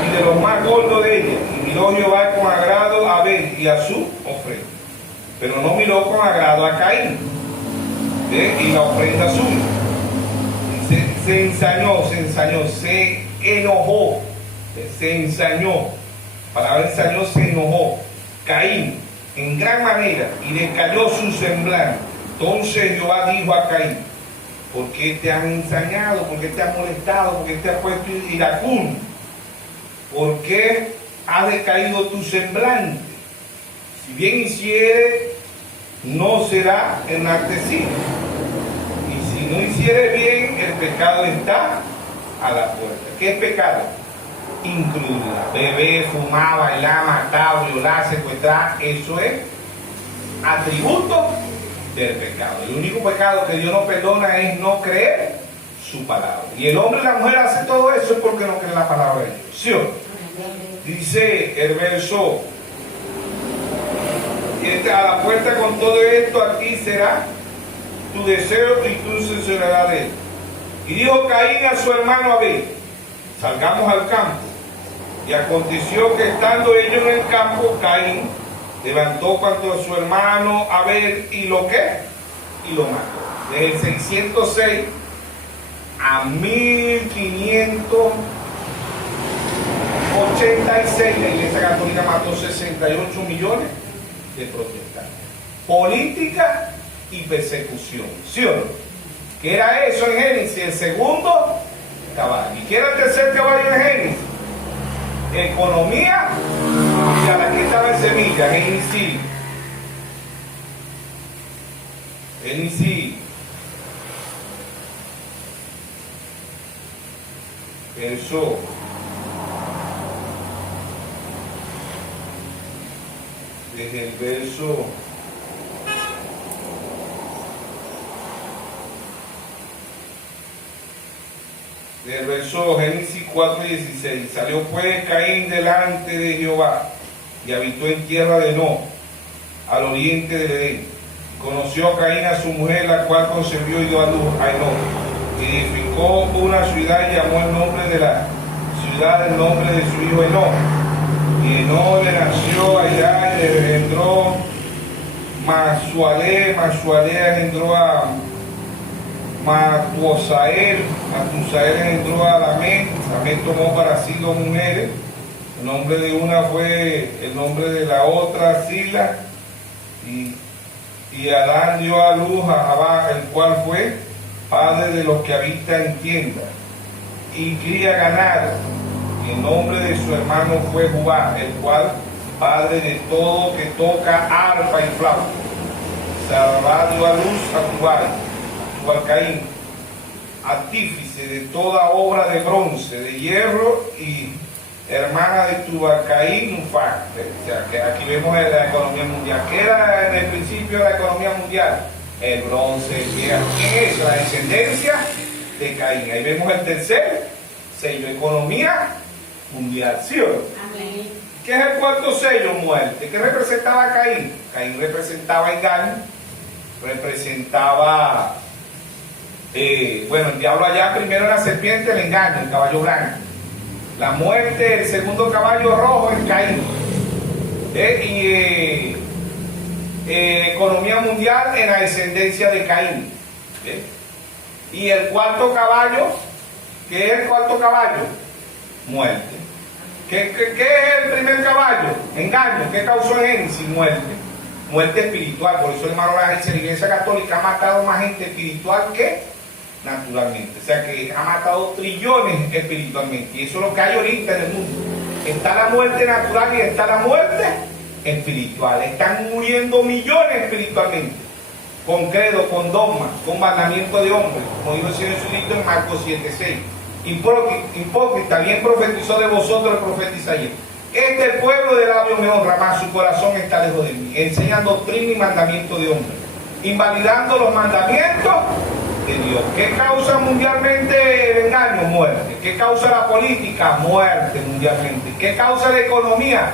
y de los más gordos de ella, y miró Jehová con agrado a Abel y a su ofrenda, pero no miró con agrado a Caín y la ofrenda suya. Se ensañó, se enojó, se ensañó. Palabra ensañó, se enojó Caín en gran manera y decayó su semblante. Entonces Jehová dijo a Caín: ¿por qué te han ensañado? ¿Por qué te han molestado? ¿Por qué te has puesto iracundo? ¿Por qué ha decaído tu semblante? Si bien hiciere, no será enaltecido. Y si no hiciere bien, el pecado está a la puerta. ¿Qué es pecado? Incredulidad. Beber, fumar, bailar, matar, violar, secuestrar, eso es atributo del pecado. El único pecado que Dios no perdona es no creer su palabra. Y el hombre y la mujer hace todo eso porque no creen la palabra de Dios. ¿Sí o no? Dice el verso: a la puerta con todo esto, a ti será tu deseo y tú censurarás de él. Y dijo Caín a su hermano Abel: salgamos al campo. Y aconteció que estando ellos en el campo, Caín levantó contra su hermano Abel y lo mató. Desde el 606 a 1500 86 la Iglesia Católica mató 68 millones de protestantes. Política y persecución, ¿sí o no? ¿Qué era eso en Génesis? El segundo caballo. ¿Y qué era el tercer caballo en Génesis? Economía. Y aquí estaba en semilla, Génesis. Verso desde el verso Génesis 4:16. Salió pues Caín delante de Jehová y habitó en tierra de No, al oriente del Edén. Conoció Caín a su mujer, la cual concebió y dio a luz a Enoc. Edificó una ciudad y llamó el nombre de la ciudad el nombre de su hijo Enoc. Y Enoc le nació allá y le engendró Masualé engendró a Matusael engendró a Lamec. Lamec tomó para sí 2 mujeres. El nombre de una fue el nombre de la otra Sila, y Adán dio a luz a Jabá, el cual fue padre de los que habitan en tiendas y cría ganado. Y el nombre de su hermano fue Jubá, el cual padre de todo que toca arpa y flauta. Sarabá dio a luz a Tubal-Caín, artífice de toda obra de bronce, de hierro, y hermana de Tubal-Caín, Nufá. O sea, que aquí vemos la economía mundial. ¿Qué era en el principio la economía mundial? El bronce, el hierro. ¿Qué es? La descendencia de Caín. Ahí vemos el tercer sello, economía mundial. ¿Sí o no? Amén. ¿Qué es el cuarto sello? Muerte. ¿Qué representaba Caín? Caín representaba engaño, representaba, el diablo allá primero la serpiente, el engaño, el caballo blanco. La muerte, el segundo caballo rojo, es Caín. Economía mundial en la descendencia de Caín. Y el cuarto caballo, ¿qué es el cuarto caballo? Muerte. ¿Qué es el primer caballo? Engaño. ¿Qué causó en Génesis? Muerte espiritual. Por eso, hermano, la Iglesia Católica ha matado más gente espiritual que naturalmente. O sea que ha matado trillones espiritualmente. Y eso es lo que hay ahorita en el mundo. Está la muerte natural y está la muerte espiritual. Están muriendo millones espiritualmente, con credo, con dogma, con mandamiento de hombres, como dijo el Señor Jesucristo en Marcos 7:6. Hipócrita, bien profetizó de vosotros el profeta Isaías. Este pueblo de labios me honra, mas su corazón está lejos de mí. Enseñan doctrina y mandamiento de hombres, invalidando los mandamientos de Dios. ¿Qué causa mundialmente el engaño? Muerte. ¿Qué causa la política? Muerte mundialmente. ¿Qué causa la economía?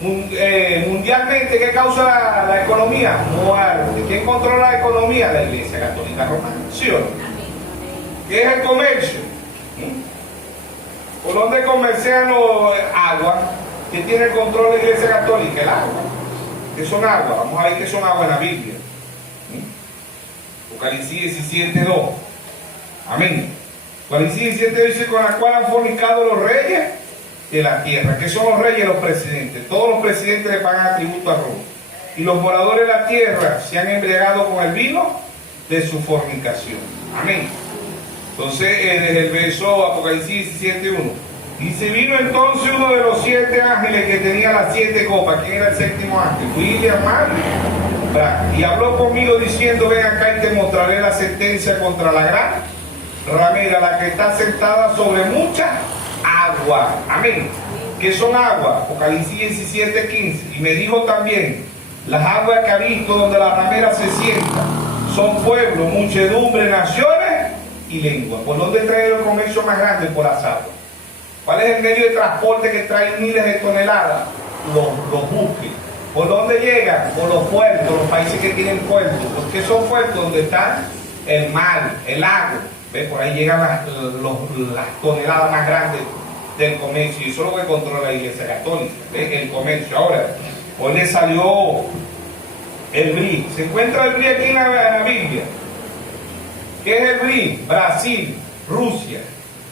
Mundialmente, ¿qué causa la economía? Muerte. ¿Quién controla la economía? La Iglesia Católica Romana. ¿Sí o no? ¿Qué es el comercio? ¿Por dónde comercian los agua? ¿Quién tiene el control de la Iglesia Católica? El agua. ¿Qué son agua? Vamos a ver qué son agua en la Biblia. Apocalipsis 17:2. Amén. Apocalipsis 17 dice: con la cual han fornicado los reyes de la tierra. ¿Qué son los reyes? Los presidentes. Todos los presidentes le pagan tributo a Roma. Y los moradores de la tierra se han embriagado con el vino de su fornicación. Amén. Entonces, desde el verso Apocalipsis 17:1 dice: vino entonces uno de los 7 ángeles que tenía las 7 copas. ¿Quién era el séptimo ángel? William y habló conmigo diciendo: ven acá y te mostraré la sentencia contra la gran ramera, la que está sentada sobre mucha agua. Amén. ¿Qué son aguas? Apocalipsis 17:15. Y me dijo también: las aguas que ha visto donde la ramera se sienta son pueblos, muchedumbre, naciones y lengua. ¿Por dónde trae el comercio más grande? Por las aguas. ¿Cuál es el medio de transporte que trae miles de toneladas? Los buques. ¿Por dónde llegan? Por los puertos, los países que tienen puertos. ¿Por qué son puertos? Donde está el mar, el lago. ¿Ves? Por ahí llegan las toneladas más grandes del comercio. Y eso es lo que controla la Iglesia Católica. ¿Ves? El comercio. Ahora, hoy le salió el BRI. ¿Se encuentra el BRI aquí en la Biblia? ¿Qué es el BRI? Brasil, Rusia,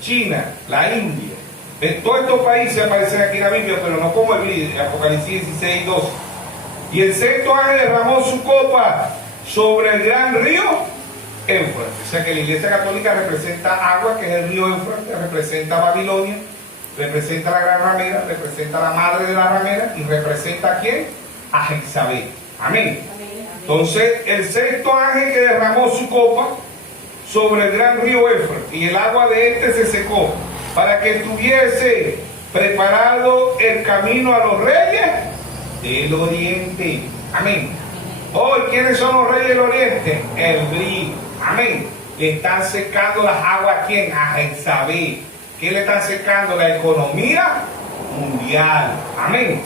China, la India, En todos estos países aparecen aquí en la Biblia, pero no como el Apocalipsis 16 y 12. Y el sexto ángel derramó su copa sobre el gran río Éufrates. O sea que la Iglesia Católica representa agua, que es el río Éufrates, representa Babilonia, representa la gran ramera, representa la madre de la ramera y representa a quién? A Jezabel. Amén. Entonces, el sexto ángel que derramó su copa sobre el gran río Éufrates, y el agua de este se secó, para que tuviese preparado el camino a los reyes del oriente. Amén. Hoy, ¿quiénes son los reyes del oriente? El río. Amén. Le están secando las aguas a quién? A Jezabel. ¿Qué le están secando? La economía mundial. Amén.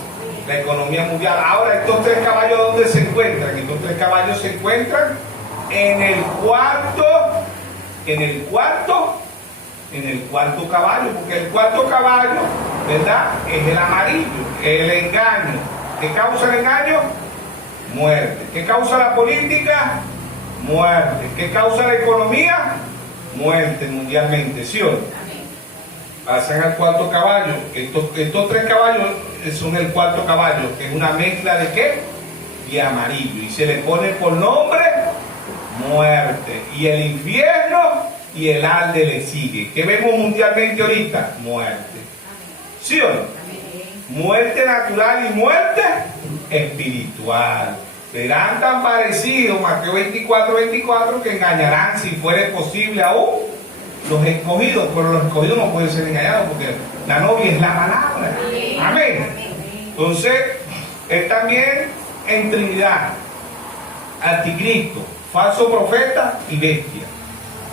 La economía mundial. Ahora, estos tres caballos, ¿dónde se encuentran? Estos tres caballos se encuentran en el cuarto caballo, porque el cuarto caballo, ¿verdad? Es el amarillo, el engaño. ¿Qué causa el engaño? Muerte. ¿Qué causa la política? Muerte. ¿Qué causa la economía? Muerte mundialmente, ¿sí o no? Pasan al cuarto caballo. Estos tres caballos son el cuarto caballo, que es una mezcla de ¿qué? De amarillo. Y se le pone por nombre muerte. Y el infierno y el Hades le sigue. ¿Qué vemos mundialmente ahorita? Muerte. ¿Sí o no? Muerte natural y muerte espiritual. Verán tan parecidos, Mateo 24, que engañarán, si fuere posible aún, los escogidos. Pero los escogidos no pueden ser engañados, porque la novia es la palabra. Amén. Entonces, es también en Trinidad, anticristo, falso profeta y bestia.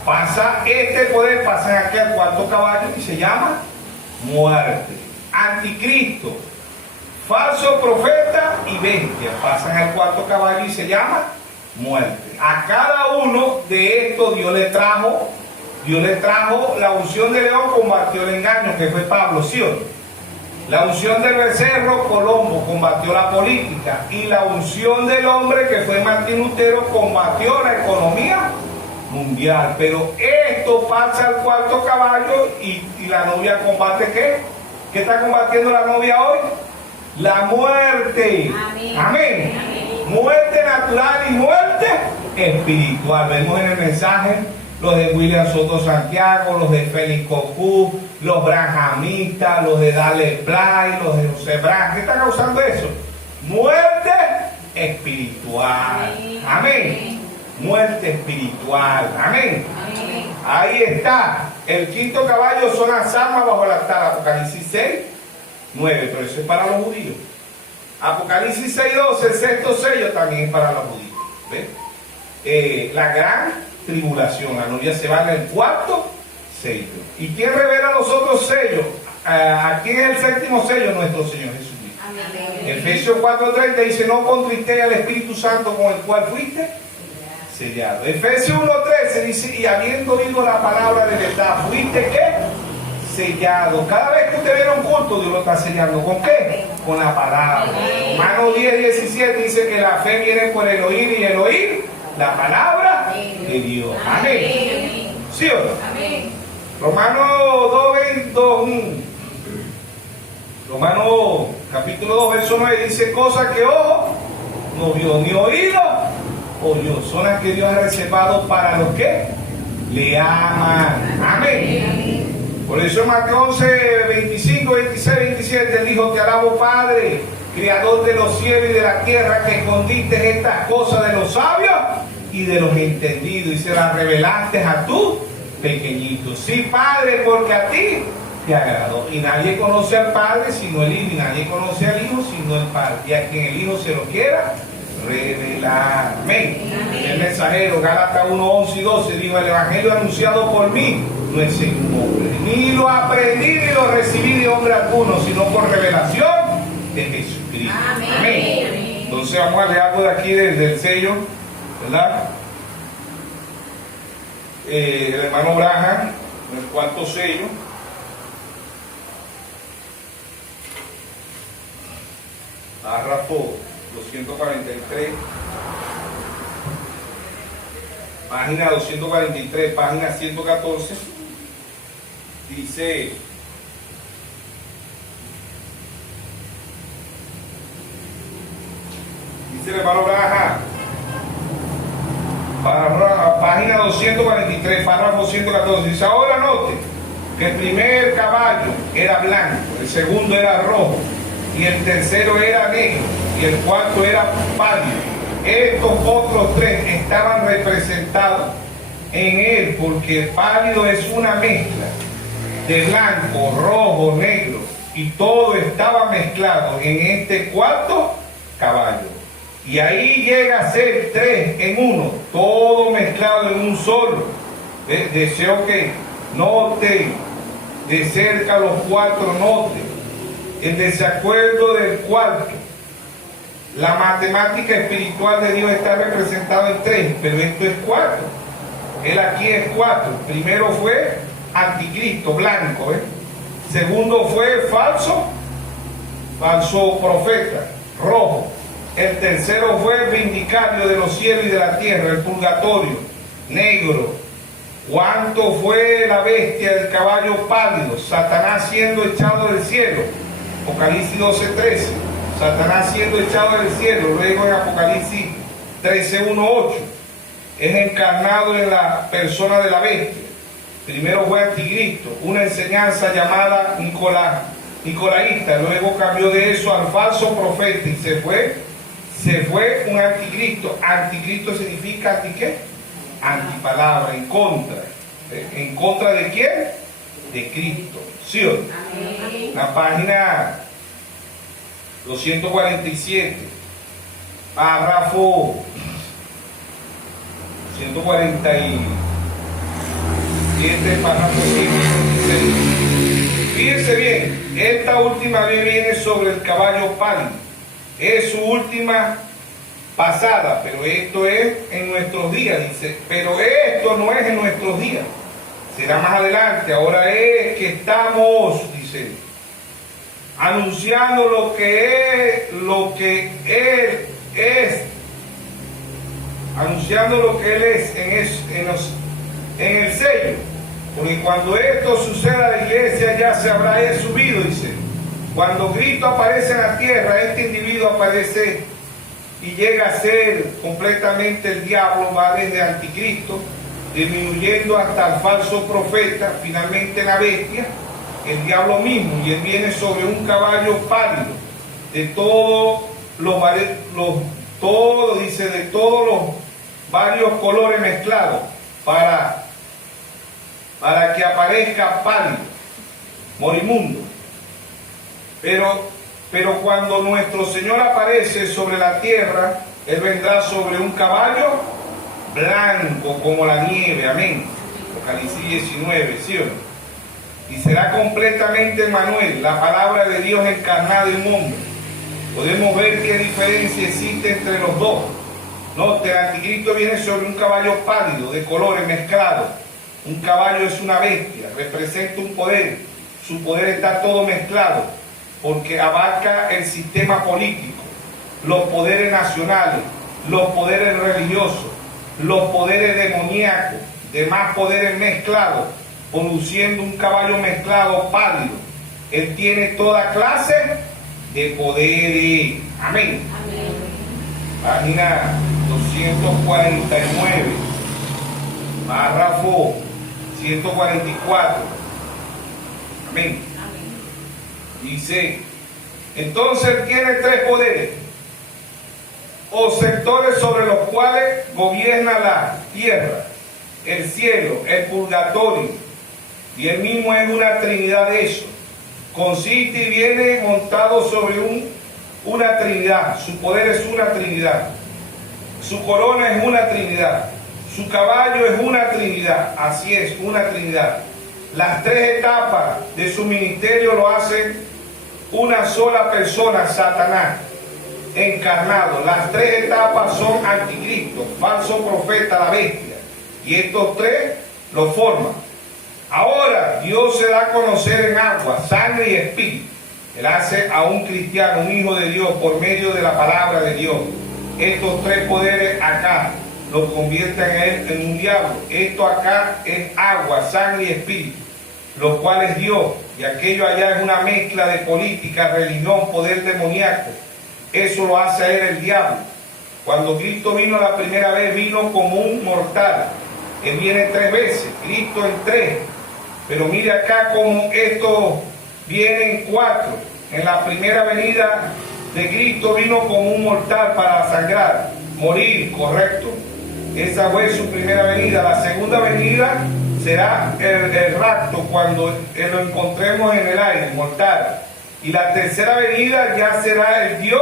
Pasa este poder, pasa aquí al cuarto caballo y se llama muerte. Anticristo, falso profeta y bestia pasan al cuarto caballo y se llama muerte. A cada uno de estos Dios le trajo la unción de león, combatió el engaño, que fue Pablo, ¿sí o no? La unción del becerro, Colombo, combatió la política, y la unción del hombre, que fue Martín Lutero, combatió la economía mundial. Pero esto pasa al cuarto caballo y la novia combate ¿qué? ¿Qué está combatiendo la novia hoy? La muerte. Amén. Amén. Amén. Muerte natural y muerte espiritual. Vemos en el mensaje los de William Soto Santiago, los de Félix Cocú, los branjamistas, los de Dale Play, los de José Brand. ¿Qué está causando eso? Muerte espiritual. Amén. Amén. Muerte espiritual. Amén. Amén. Ahí está. El quinto caballo son las armas bajo el altar. Apocalipsis 6, 9. Pero eso es para los judíos. Apocalipsis 6, 12. El sexto sello también es para los judíos. ¿Ven? La gran tribulación. La novia se va en el cuarto sello. ¿Y quién revela los otros sellos? Aquí en el séptimo sello, nuestro Señor Jesucristo. Amén. Efesios 4:30 dice: no contristéis al Espíritu Santo con el cual fuiste sellado. Efesios 1:13 dice: y habiendo oído la palabra de verdad, ¿fuiste qué? Sellado. Cada vez que usted viene a un culto, Dios lo está sellando. ¿Con qué? Con la palabra. Romanos 10:17 dice que la fe viene por el oír, y el oír la palabra de Dios. Amén. ¿Sí o no? Amén. Romanos 2:1. Romanos capítulo 2, verso 9 dice: cosas que ojo no vio ni oído oyó, son las que Dios ha reservado para los que le aman. Amén. Por eso en Mateo 11, 25, 26, 27 dijo: te alabo, Padre, Creador de los cielos y de la tierra, que escondiste estas cosas de los sabios y de los entendidos y se las revelaste a tus pequeñitos. Sí, Padre, porque a ti te agradó. Y nadie conoce al Padre sino el Hijo, y nadie conoce al Hijo sino el Padre, y a quien el Hijo se lo quiera revelar. Amén. El mensajero, Gálatas 1, 11 y 12 dijo: el evangelio anunciado por mí no es en un hombre, ni lo aprendí ni lo recibí de hombre alguno, sino por revelación de Jesucristo. Amén. Amén. Entonces vamos a leer algo de aquí del sello, ¿verdad? El hermano Branham, el cuarto sello. Párrafo 243, página 243, página 114, dice: Dice el hermano Braja, página 243, párrafo 114. Dice, ahora note que el primer caballo era blanco, el segundo era rojo, y el tercero era negro, y el cuarto era pálido. Estos otros tres estaban representados en él, porque el pálido es una mezcla de blanco, rojo, negro, y todo estaba mezclado en este cuarto caballo. Y ahí llega a ser tres en uno, todo mezclado en un solo. Deseo que note de cerca los cuatro, note el desacuerdo del cuarto. La matemática espiritual de Dios está representada en tres, pero esto es cuatro. Él aquí es cuatro. Primero fue anticristo, blanco. Segundo fue falso profeta, rojo. El tercero fue el vindicario de los cielos y de la tierra, el purgatorio, negro. ¿Cuánto fue la bestia del caballo pálido? Satanás siendo echado del cielo. Apocalipsis 12:13. Satanás siendo echado del cielo. Luego en Apocalipsis 13:1-8. Es encarnado en la persona de la bestia. Primero fue anticristo, una enseñanza llamada nicolaíta. Luego cambió de eso al falso profeta y se fue un anticristo. Anticristo significa ¿anti qué? Antipalabra, en contra. ¿En contra de quién? De Cristo. ¿Sí o no? Amén. La página 247, párrafo 147, párrafo 5. Fíjense bien, esta última vez viene sobre el caballo pálido. Es su última pasada, pero esto es en nuestros días, dice. Pero esto no es en nuestros días. Será más adelante. Ahora es que estamos, dice, anunciando lo que Él es, anunciando lo que Él es en el sello. Porque cuando esto suceda, la iglesia ya se habrá subido, dice. Cuando Cristo aparece en la tierra, este individuo aparece y llega a ser completamente el diablo, va desde anticristo, disminuyendo hasta el falso profeta, finalmente la bestia, el diablo mismo, y él viene sobre un caballo pálido, de todos los varios colores mezclados, para que aparezca pálido, moribundo. Pero cuando nuestro Señor aparece sobre la tierra, Él vendrá sobre un caballo blanco como la nieve, amén. Apocalipsis 19, ¿sí o no? Y será completamente Emmanuel, la palabra de Dios encarnada en hombre. Podemos ver qué diferencia existe entre los dos. Note, el anticristo viene sobre un caballo pálido, de colores mezclados. Un caballo es una bestia, representa un poder. Su poder está todo mezclado, porque abarca el sistema político, los poderes nacionales, los poderes religiosos, los poderes demoníacos, demás poderes mezclados, produciendo un caballo mezclado pálido. Él tiene toda clase de poderes. Amén. Amén. Página 249, párrafo 144. Amén. Dice, entonces él tiene tres poderes o sectores sobre los cuales gobierna la tierra, el cielo, el purgatorio, y él mismo es una trinidad de eso. Consiste y viene montado sobre una trinidad. Su poder es una trinidad, su corona es una trinidad, su caballo es una trinidad. Así es, una trinidad. Las tres etapas de su ministerio lo hacen una sola persona, Satanás, encarnado. Las tres etapas son anticristo, falso profeta, la bestia. Y estos tres lo forman. Ahora, Dios se da a conocer en agua, sangre y espíritu. Él hace a un cristiano, un hijo de Dios, por medio de la palabra de Dios. Estos tres poderes acá lo convierten a él en un diablo. Esto acá es agua, sangre y espíritu, lo cual es Dios. Y aquello allá es una mezcla de política, religión, poder demoníaco. Eso lo hace a él el diablo. Cuando Cristo vino la primera vez, vino como un mortal. Él viene 3 veces, Cristo en 3. Pero mire acá como esto viene en 4. En la primera venida de Cristo vino como un mortal para sangrar, morir, correcto. Esa fue su primera venida. La segunda venida será el rapto, cuando lo encontremos en el aire, mortal. Y la tercera venida ya será el Dios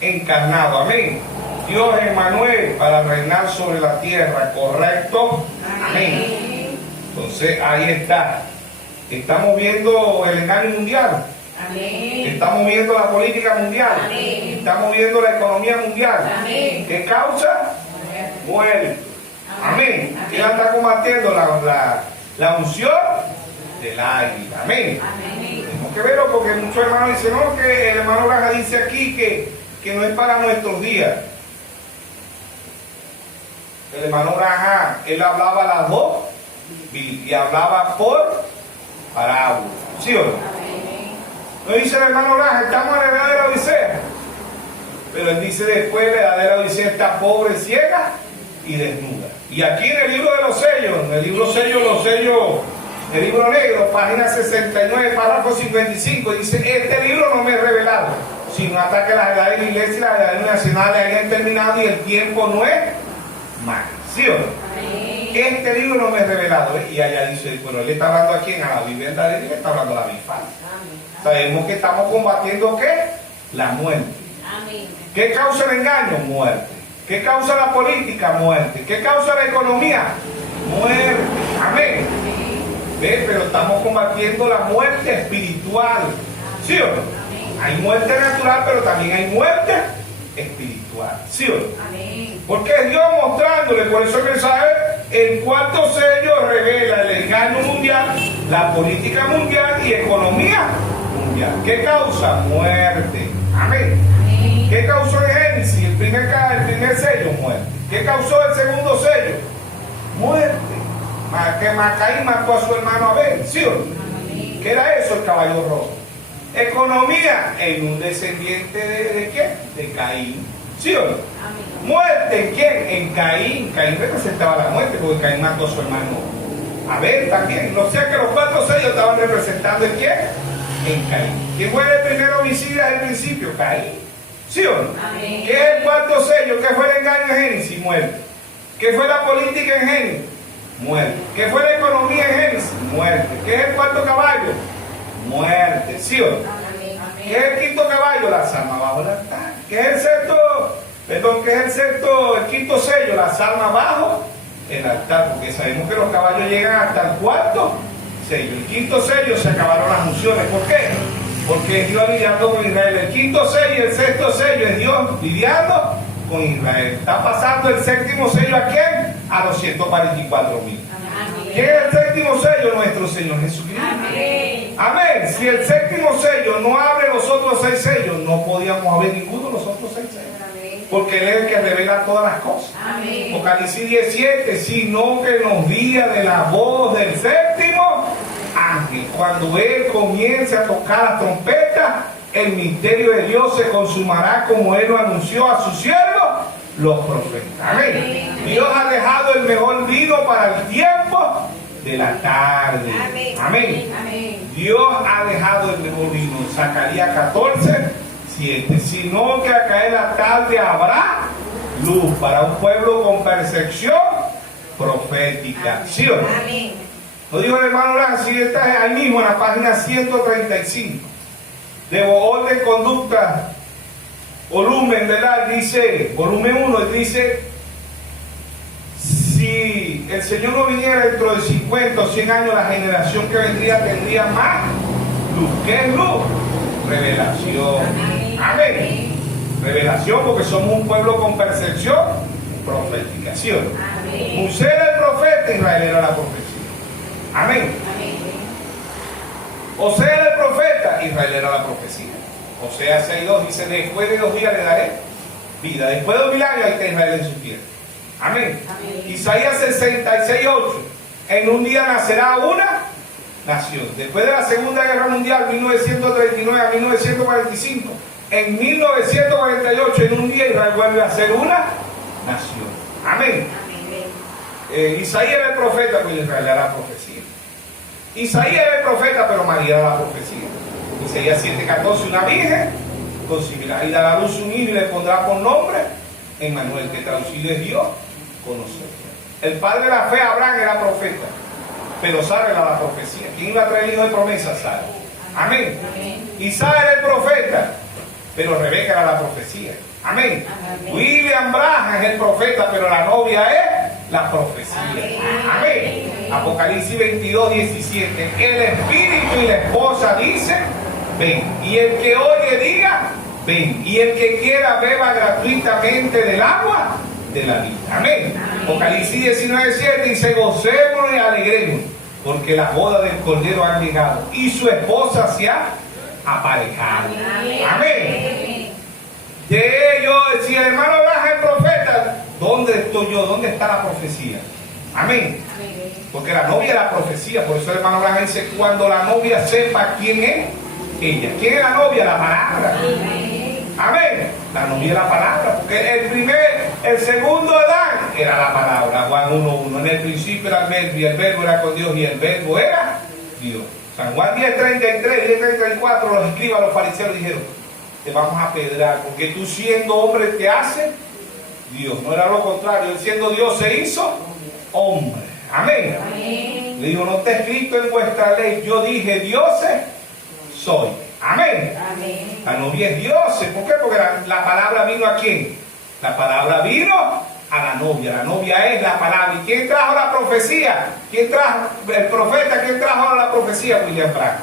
encarnado, amén. Dios Emmanuel para reinar sobre la tierra, correcto, amén. Entonces ahí está. Estamos viendo el engaño mundial. Amén. Estamos viendo la política mundial. Amén. Estamos viendo la economía mundial. Amén. ¿Qué causa? Muerte. Amén. ¿Quién está combatiendo? La unción del águila. Amén. Amén. Tenemos que verlo porque muchos hermanos dicen, no, que el hermano Raja dice aquí que no es para nuestros días. El hermano Raja, él hablaba las dos y hablaba por parábola. ¿Sí o no? No dice el hermano Raja, estamos en la edad de la Odisea. Pero él dice después, la edad de la Odisea está pobre, ciega y desnuda. Y aquí en el libro de los sellos, en el libro los sellos, el libro negro, página 69, párrafo 55, dice, este libro no me es revelado, sino hasta que las edades de la iglesia y las edades nacionales hayan terminado y el tiempo no es más. ¿Sí o no? Este libro no me es revelado. Y allá dice, bueno, él está hablando aquí en la Biblia verdadera y le está hablando la Biblia falsa. Sabemos que estamos combatiendo ¿qué? La muerte. Amén. ¿Qué causa el engaño? Muerte. ¿Qué causa la política? Muerte. ¿Qué causa la economía? Muerte. Amén. ¿Ve? Pero estamos combatiendo la muerte espiritual. ¿Sí o no? Hay muerte natural, pero también hay muerte espiritual. ¿Sí o no? Amén. Porque es Dios mostrándole, por eso el mensaje, el cuarto sello revela el engaño mundial, la política mundial y economía mundial. ¿Qué causa? Muerte. Amén. Amén. ¿Qué causó el Génesis? El primer sello, muerte. ¿Qué causó el segundo sello? Muerte. Que Macaín mató a su hermano Abel. ¿Sí o no? Amén. ¿Qué era eso? El caballo rojo. Economía en un descendiente de ¿quién? De Caín. ¿Sí o no? Amén. Muerte en quién? En Caín. Caín representaba la muerte porque Caín mató a su hermano Abel también. O sea que los 4 sellos estaban representando en quién? En Caín. ¿Quién fue el primer homicida al principio? Caín. ¿Sí o no? Amén. ¿Qué es el cuarto sello? ¿Qué fue el engaño en Génesis? Muerte. ¿Qué fue la política en Génesis? Muerte. ¿Qué fue la economía en Génesis? Muerte. ¿Qué es el cuarto caballo? Muerte. ¿Sí o no? Amén. ¿Qué es el quinto caballo? Las almas bajo el altar. ¿Qué es el sexto? Perdón, ¿qué es el sexto? El quinto sello, las almas bajo el altar. Porque sabemos que los caballos llegan hasta el cuarto sello. El quinto sello se acabaron las unciones. ¿Por qué? Porque es Dios lidiando con Israel. El quinto sello y el sexto sello es Dios lidiando con Israel. Está pasando el séptimo sello a quién? A los 144,000. ¿Qué es el séptimo sello? Nuestro Señor Jesucristo. Amén. Amén. Si el séptimo sello no abre los otros 6 sellos, no podíamos abrir ninguno de los otros 6 sellos. Amén. Porque Él es el que revela todas las cosas. Amén. Apocalipsis 17, sino que nos guía de la voz del séptimo ángel. Cuando Él comience a tocar la trompeta, el misterio de Dios se consumará como Él lo anunció a sus siervos, los profetas. Amén. Amén. Dios ha dejado el mejor vino para el tiempo de la tarde. Amén. Amén. Amén. Dios ha dejado el mejor vino. Zacarías 14:7. Sino que a caer la tarde habrá luz para un pueblo con percepción profética. ¿Sí o no? Amén. Lo dijo el hermano Lanzi, está ahí mismo en la página 135. De orden, conducta, volumen, ¿verdad? Dice, volumen 1, dice, si el Señor no viniera dentro de 50 o 100 años, la generación que vendría tendría más luz. ¿Qué es luz? Revelación. Amén. Revelación, porque somos un pueblo con percepción profética. ¿Sí o no? Moisés era el profeta, Israel era la profecía. Amén. Osea era el profeta, Israel era la profecía. Osea 6:2 dice, después de 2 días le daré vida. Después de 2000 años ahí está Israel en su tierra. Amén. Amén. Isaías 66:8, en un día nacerá una nación. Después de la Segunda Guerra Mundial, 1939 a 1945, en 1948, en un día, Israel vuelve a ser una nación. Amén. Isaías era el profeta, pues Israel era la profecía. Isaías era el profeta, pero María era la profecía. Isaías 7:14, una virgen concebirá y dará a luz un hijo y le pondrá por nombre Emmanuel, que traducido es Dios con nosotros. El padre de la fe, Abraham, era profeta, pero Sara era la profecía. ¿Quién iba a traer el hijo de promesa? Sara. Amén. Isaac era el profeta, pero Rebeca era la profecía. Amén. William Branham es el profeta, pero la novia es la profecía. Amén. Apocalipsis 22:17. El espíritu y la esposa dicen, ven. Y el que oye diga, ven. Y el que quiera beba gratuitamente del agua de la vida. Amén. Apocalipsis 19:7 dice, gocémonos y alegremos, porque la boda del Cordero ha llegado y su esposa se ha aparejado. Amén. De ellos, si el hermano Branham es profeta, ¿dónde estoy yo? ¿Dónde está la profecía? Amén. Porque la novia es la profecía. Por eso el hermano Branham dice, cuando la novia sepa quién es ella. ¿Quién es la novia? La palabra. Amén. La novia es la palabra. Porque el segundo Adán era la palabra. Juan 1:1. En el principio era el verbo y el verbo era con Dios y el verbo era Dios. San Juan 10:33, 10:34, los escribas, los fariseos dijeron, te vamos a apedrear, porque tú siendo hombre te haces Dios. No era lo contrario, él siendo Dios se hizo hombre. Amén. Amén. Le dijo, no está escrito en vuestra ley, yo dije dioses soy. Amén. Amén. La novia es dioses. ¿Por qué? Porque la palabra vino ¿a quién? La palabra vino a la novia. La novia es la palabra. ¿Y quién trajo la profecía? ¿Quién trajo el profeta? ¿Quién trajo la profecía? William Branham.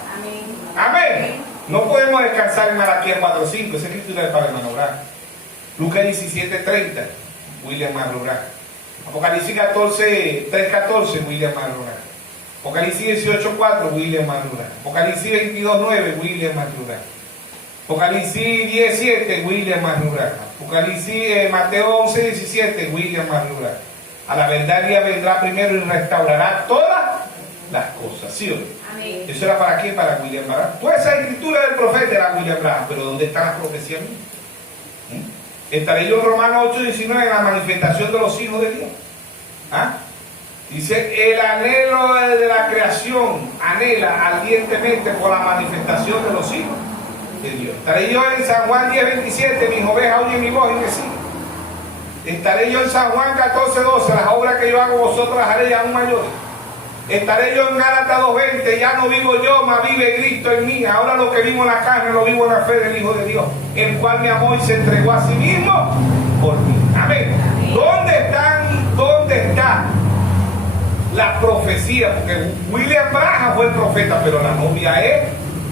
Amén. Amén. No podemos descansar en Malaquías 4:5, esa escritura del Padre hermano Branham. Lucas 17:30, William Branham. Apocalipsis 3:14, William Branham. Apocalipsis 18:4, William Branham. Apocalipsis 22:9, William Branham. Apocalipsis 10:7, William Branham. Apocalipsis Mateo 11:17, William Branham. A la verdad día vendrá primero y restaurará todas las cosas. ¿Sí o no? Eso era para quién, para William Branham. Toda esa escritura del profeta era William Branham, pero ¿dónde están las profecías mías? Estaré yo en Romanos 8:19 en la manifestación de los hijos de Dios. ¿Ah? Dice, el anhelo de la creación anhela ardientemente por la manifestación de los hijos de Dios. Estaré yo en San Juan 10:27, mis ovejas oyen mi voz y me siguen. Estaré yo en San Juan 14:12, las obras que yo hago vosotros las haréis aún mayores. Estaré yo en Gálatas 2:20, ya no vivo yo, mas vive Cristo en mí. Ahora lo que vivo en la carne, lo vivo en la fe del Hijo de Dios, el cual me amó y se entregó a sí mismo por mí. Amén. Amén. ¿Dónde está la profecía? Porque William Branham fue el profeta, pero la novia es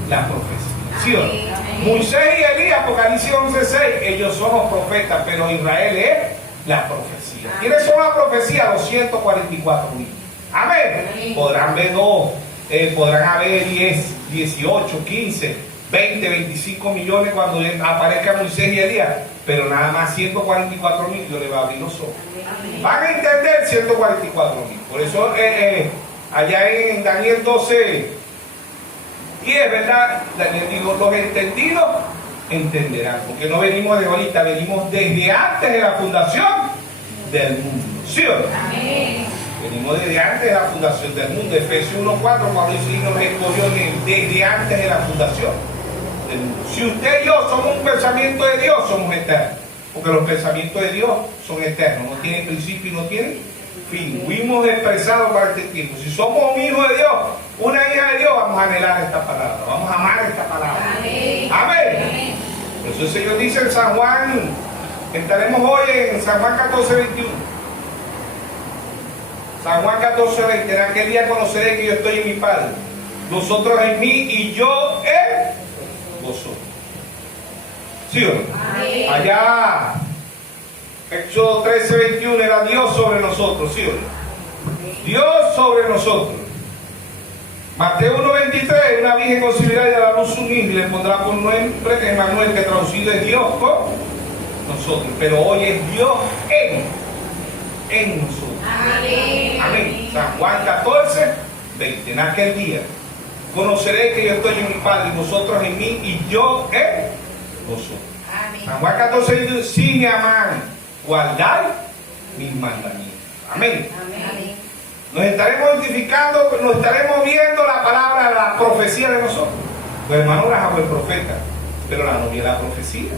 la profecía. ¿Sí o no? Moisés y Elías, Apocalipsis 11:6, ellos son los profetas, pero Israel es la profecía. ¿Quiénes son la profecía? Los 144,000. Amén. Amén. Podrán ver dos, podrán haber 10, 18, 15, 20, 25 millones cuando aparezca Moisés y Elías, pero nada más 144,000 Dios le va a abrir los ojos. Amén. Van a entender 144,000. Por eso allá en Daniel 12, 10, ¿verdad? Daniel dijo, los entendidos entenderán, porque no venimos de ahorita, venimos desde antes de la fundación del mundo. ¿Sí o no? Amén. Venimos desde antes de la fundación del mundo. Efesios 1:4, cuando dice que nos escogió desde antes de la fundación del mundo. Si usted y yo somos un pensamiento de Dios, somos eternos. Porque los pensamientos de Dios son eternos, no tienen principio y no tienen fin. Fuimos expresados para este tiempo. Si somos un hijo de Dios, una hija de Dios, vamos a anhelar esta palabra, vamos a amar esta palabra. Amén. Amén. Por eso el Señor dice en San Juan, estaremos hoy en San Juan 14:21. San Juan 14:20, en aquel día conoceré que yo estoy en mi Padre, vosotros en mí y yo en vosotros. ¿Sí o no? Amén. Allá, Éxodo 13:21, era Dios sobre nosotros. ¿Sí o no? Dios sobre nosotros. Mateo 1:23, una virgen concebirá y dará a luz un hijo y le pondrá por nombre Emmanuel, que traducido es Dios con nosotros. Pero hoy es Dios en nosotros. Amén. Amén. San Juan 14:20. En aquel día conoceré que yo estoy en mi Padre y vosotros en mí y yo en vosotros. Amén. San Juan 14 dice, si me aman, guardad mis mandamientos. Amén. Amén. Nos estaremos identificando, nos estaremos viendo la palabra, la profecía de nosotros. Los hermanos Abraham el profeta, pero la novia es la profecía.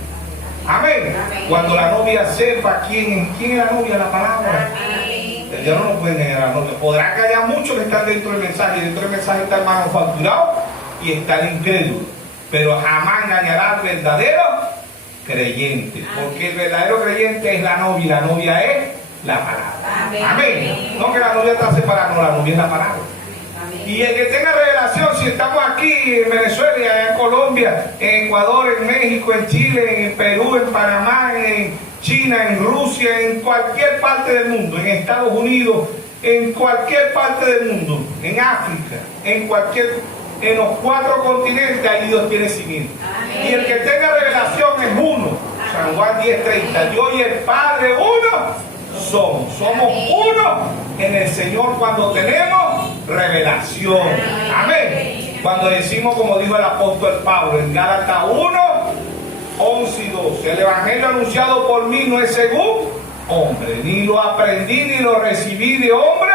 Amén. Amén. Cuando la novia sepa quién es la novia, la palabra. Amén. El diablo no puede engañar a la novia. Podrá que haya muchos que están dentro del mensaje, y dentro del mensaje está el manufacturado y está el incrédulo. Pero jamás engañará al verdadero creyente. Porque el verdadero creyente es la novia, y la novia es la palabra. Amén. Amén. No que la novia está separada, no, la novia es la palabra. Amén. Y el que tenga revelación, si estamos aquí en Venezuela, allá en Colombia, en Ecuador, en México, en Chile, en Perú, en Panamá, en China, en Rusia, en cualquier parte del mundo, en Estados Unidos, en cualquier parte del mundo, en África, en los 4 continentes, ahí Dios tiene cimiento. Amén. Y el que tenga revelación es uno. San Juan 10:30. Dios y el Padre uno somos. Somos uno en el Señor cuando tenemos revelación. Amén. Cuando decimos, como dijo el apóstol Pablo en Gálatas 1:11 y 12, el evangelio anunciado por mí no es según hombre, ni lo aprendí ni lo recibí de hombre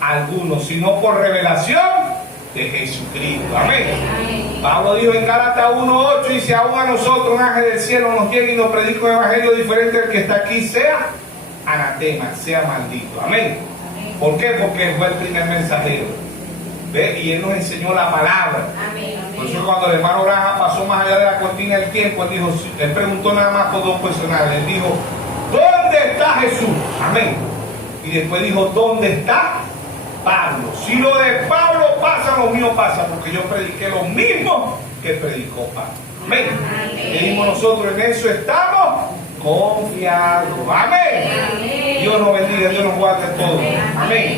alguno, sino por revelación de Jesucristo. Amén. Pablo dijo en Gálatas 1:8, dice, aún a nosotros un ángel del cielo nos llega y nos predica un evangelio diferente al que está aquí, sea anatema, sea maldito. Amén. ¿Por qué? Porque él fue el primer mensajero. ¿Ve? Y él nos enseñó la palabra. Amén. Por eso cuando el hermano Abraham pasó más allá de la cortina del tiempo, él preguntó nada más por 2 personajes. Él dijo, ¿dónde está Jesús? Amén. Y después dijo, ¿dónde está Pablo? Si lo de Pablo pasa, lo mío pasa, porque yo prediqué lo mismo que predicó Pablo. Amén. Y dijimos nosotros, en eso estamos confiados. Amén. Dios nos bendiga, Dios nos guarde todo. Amén.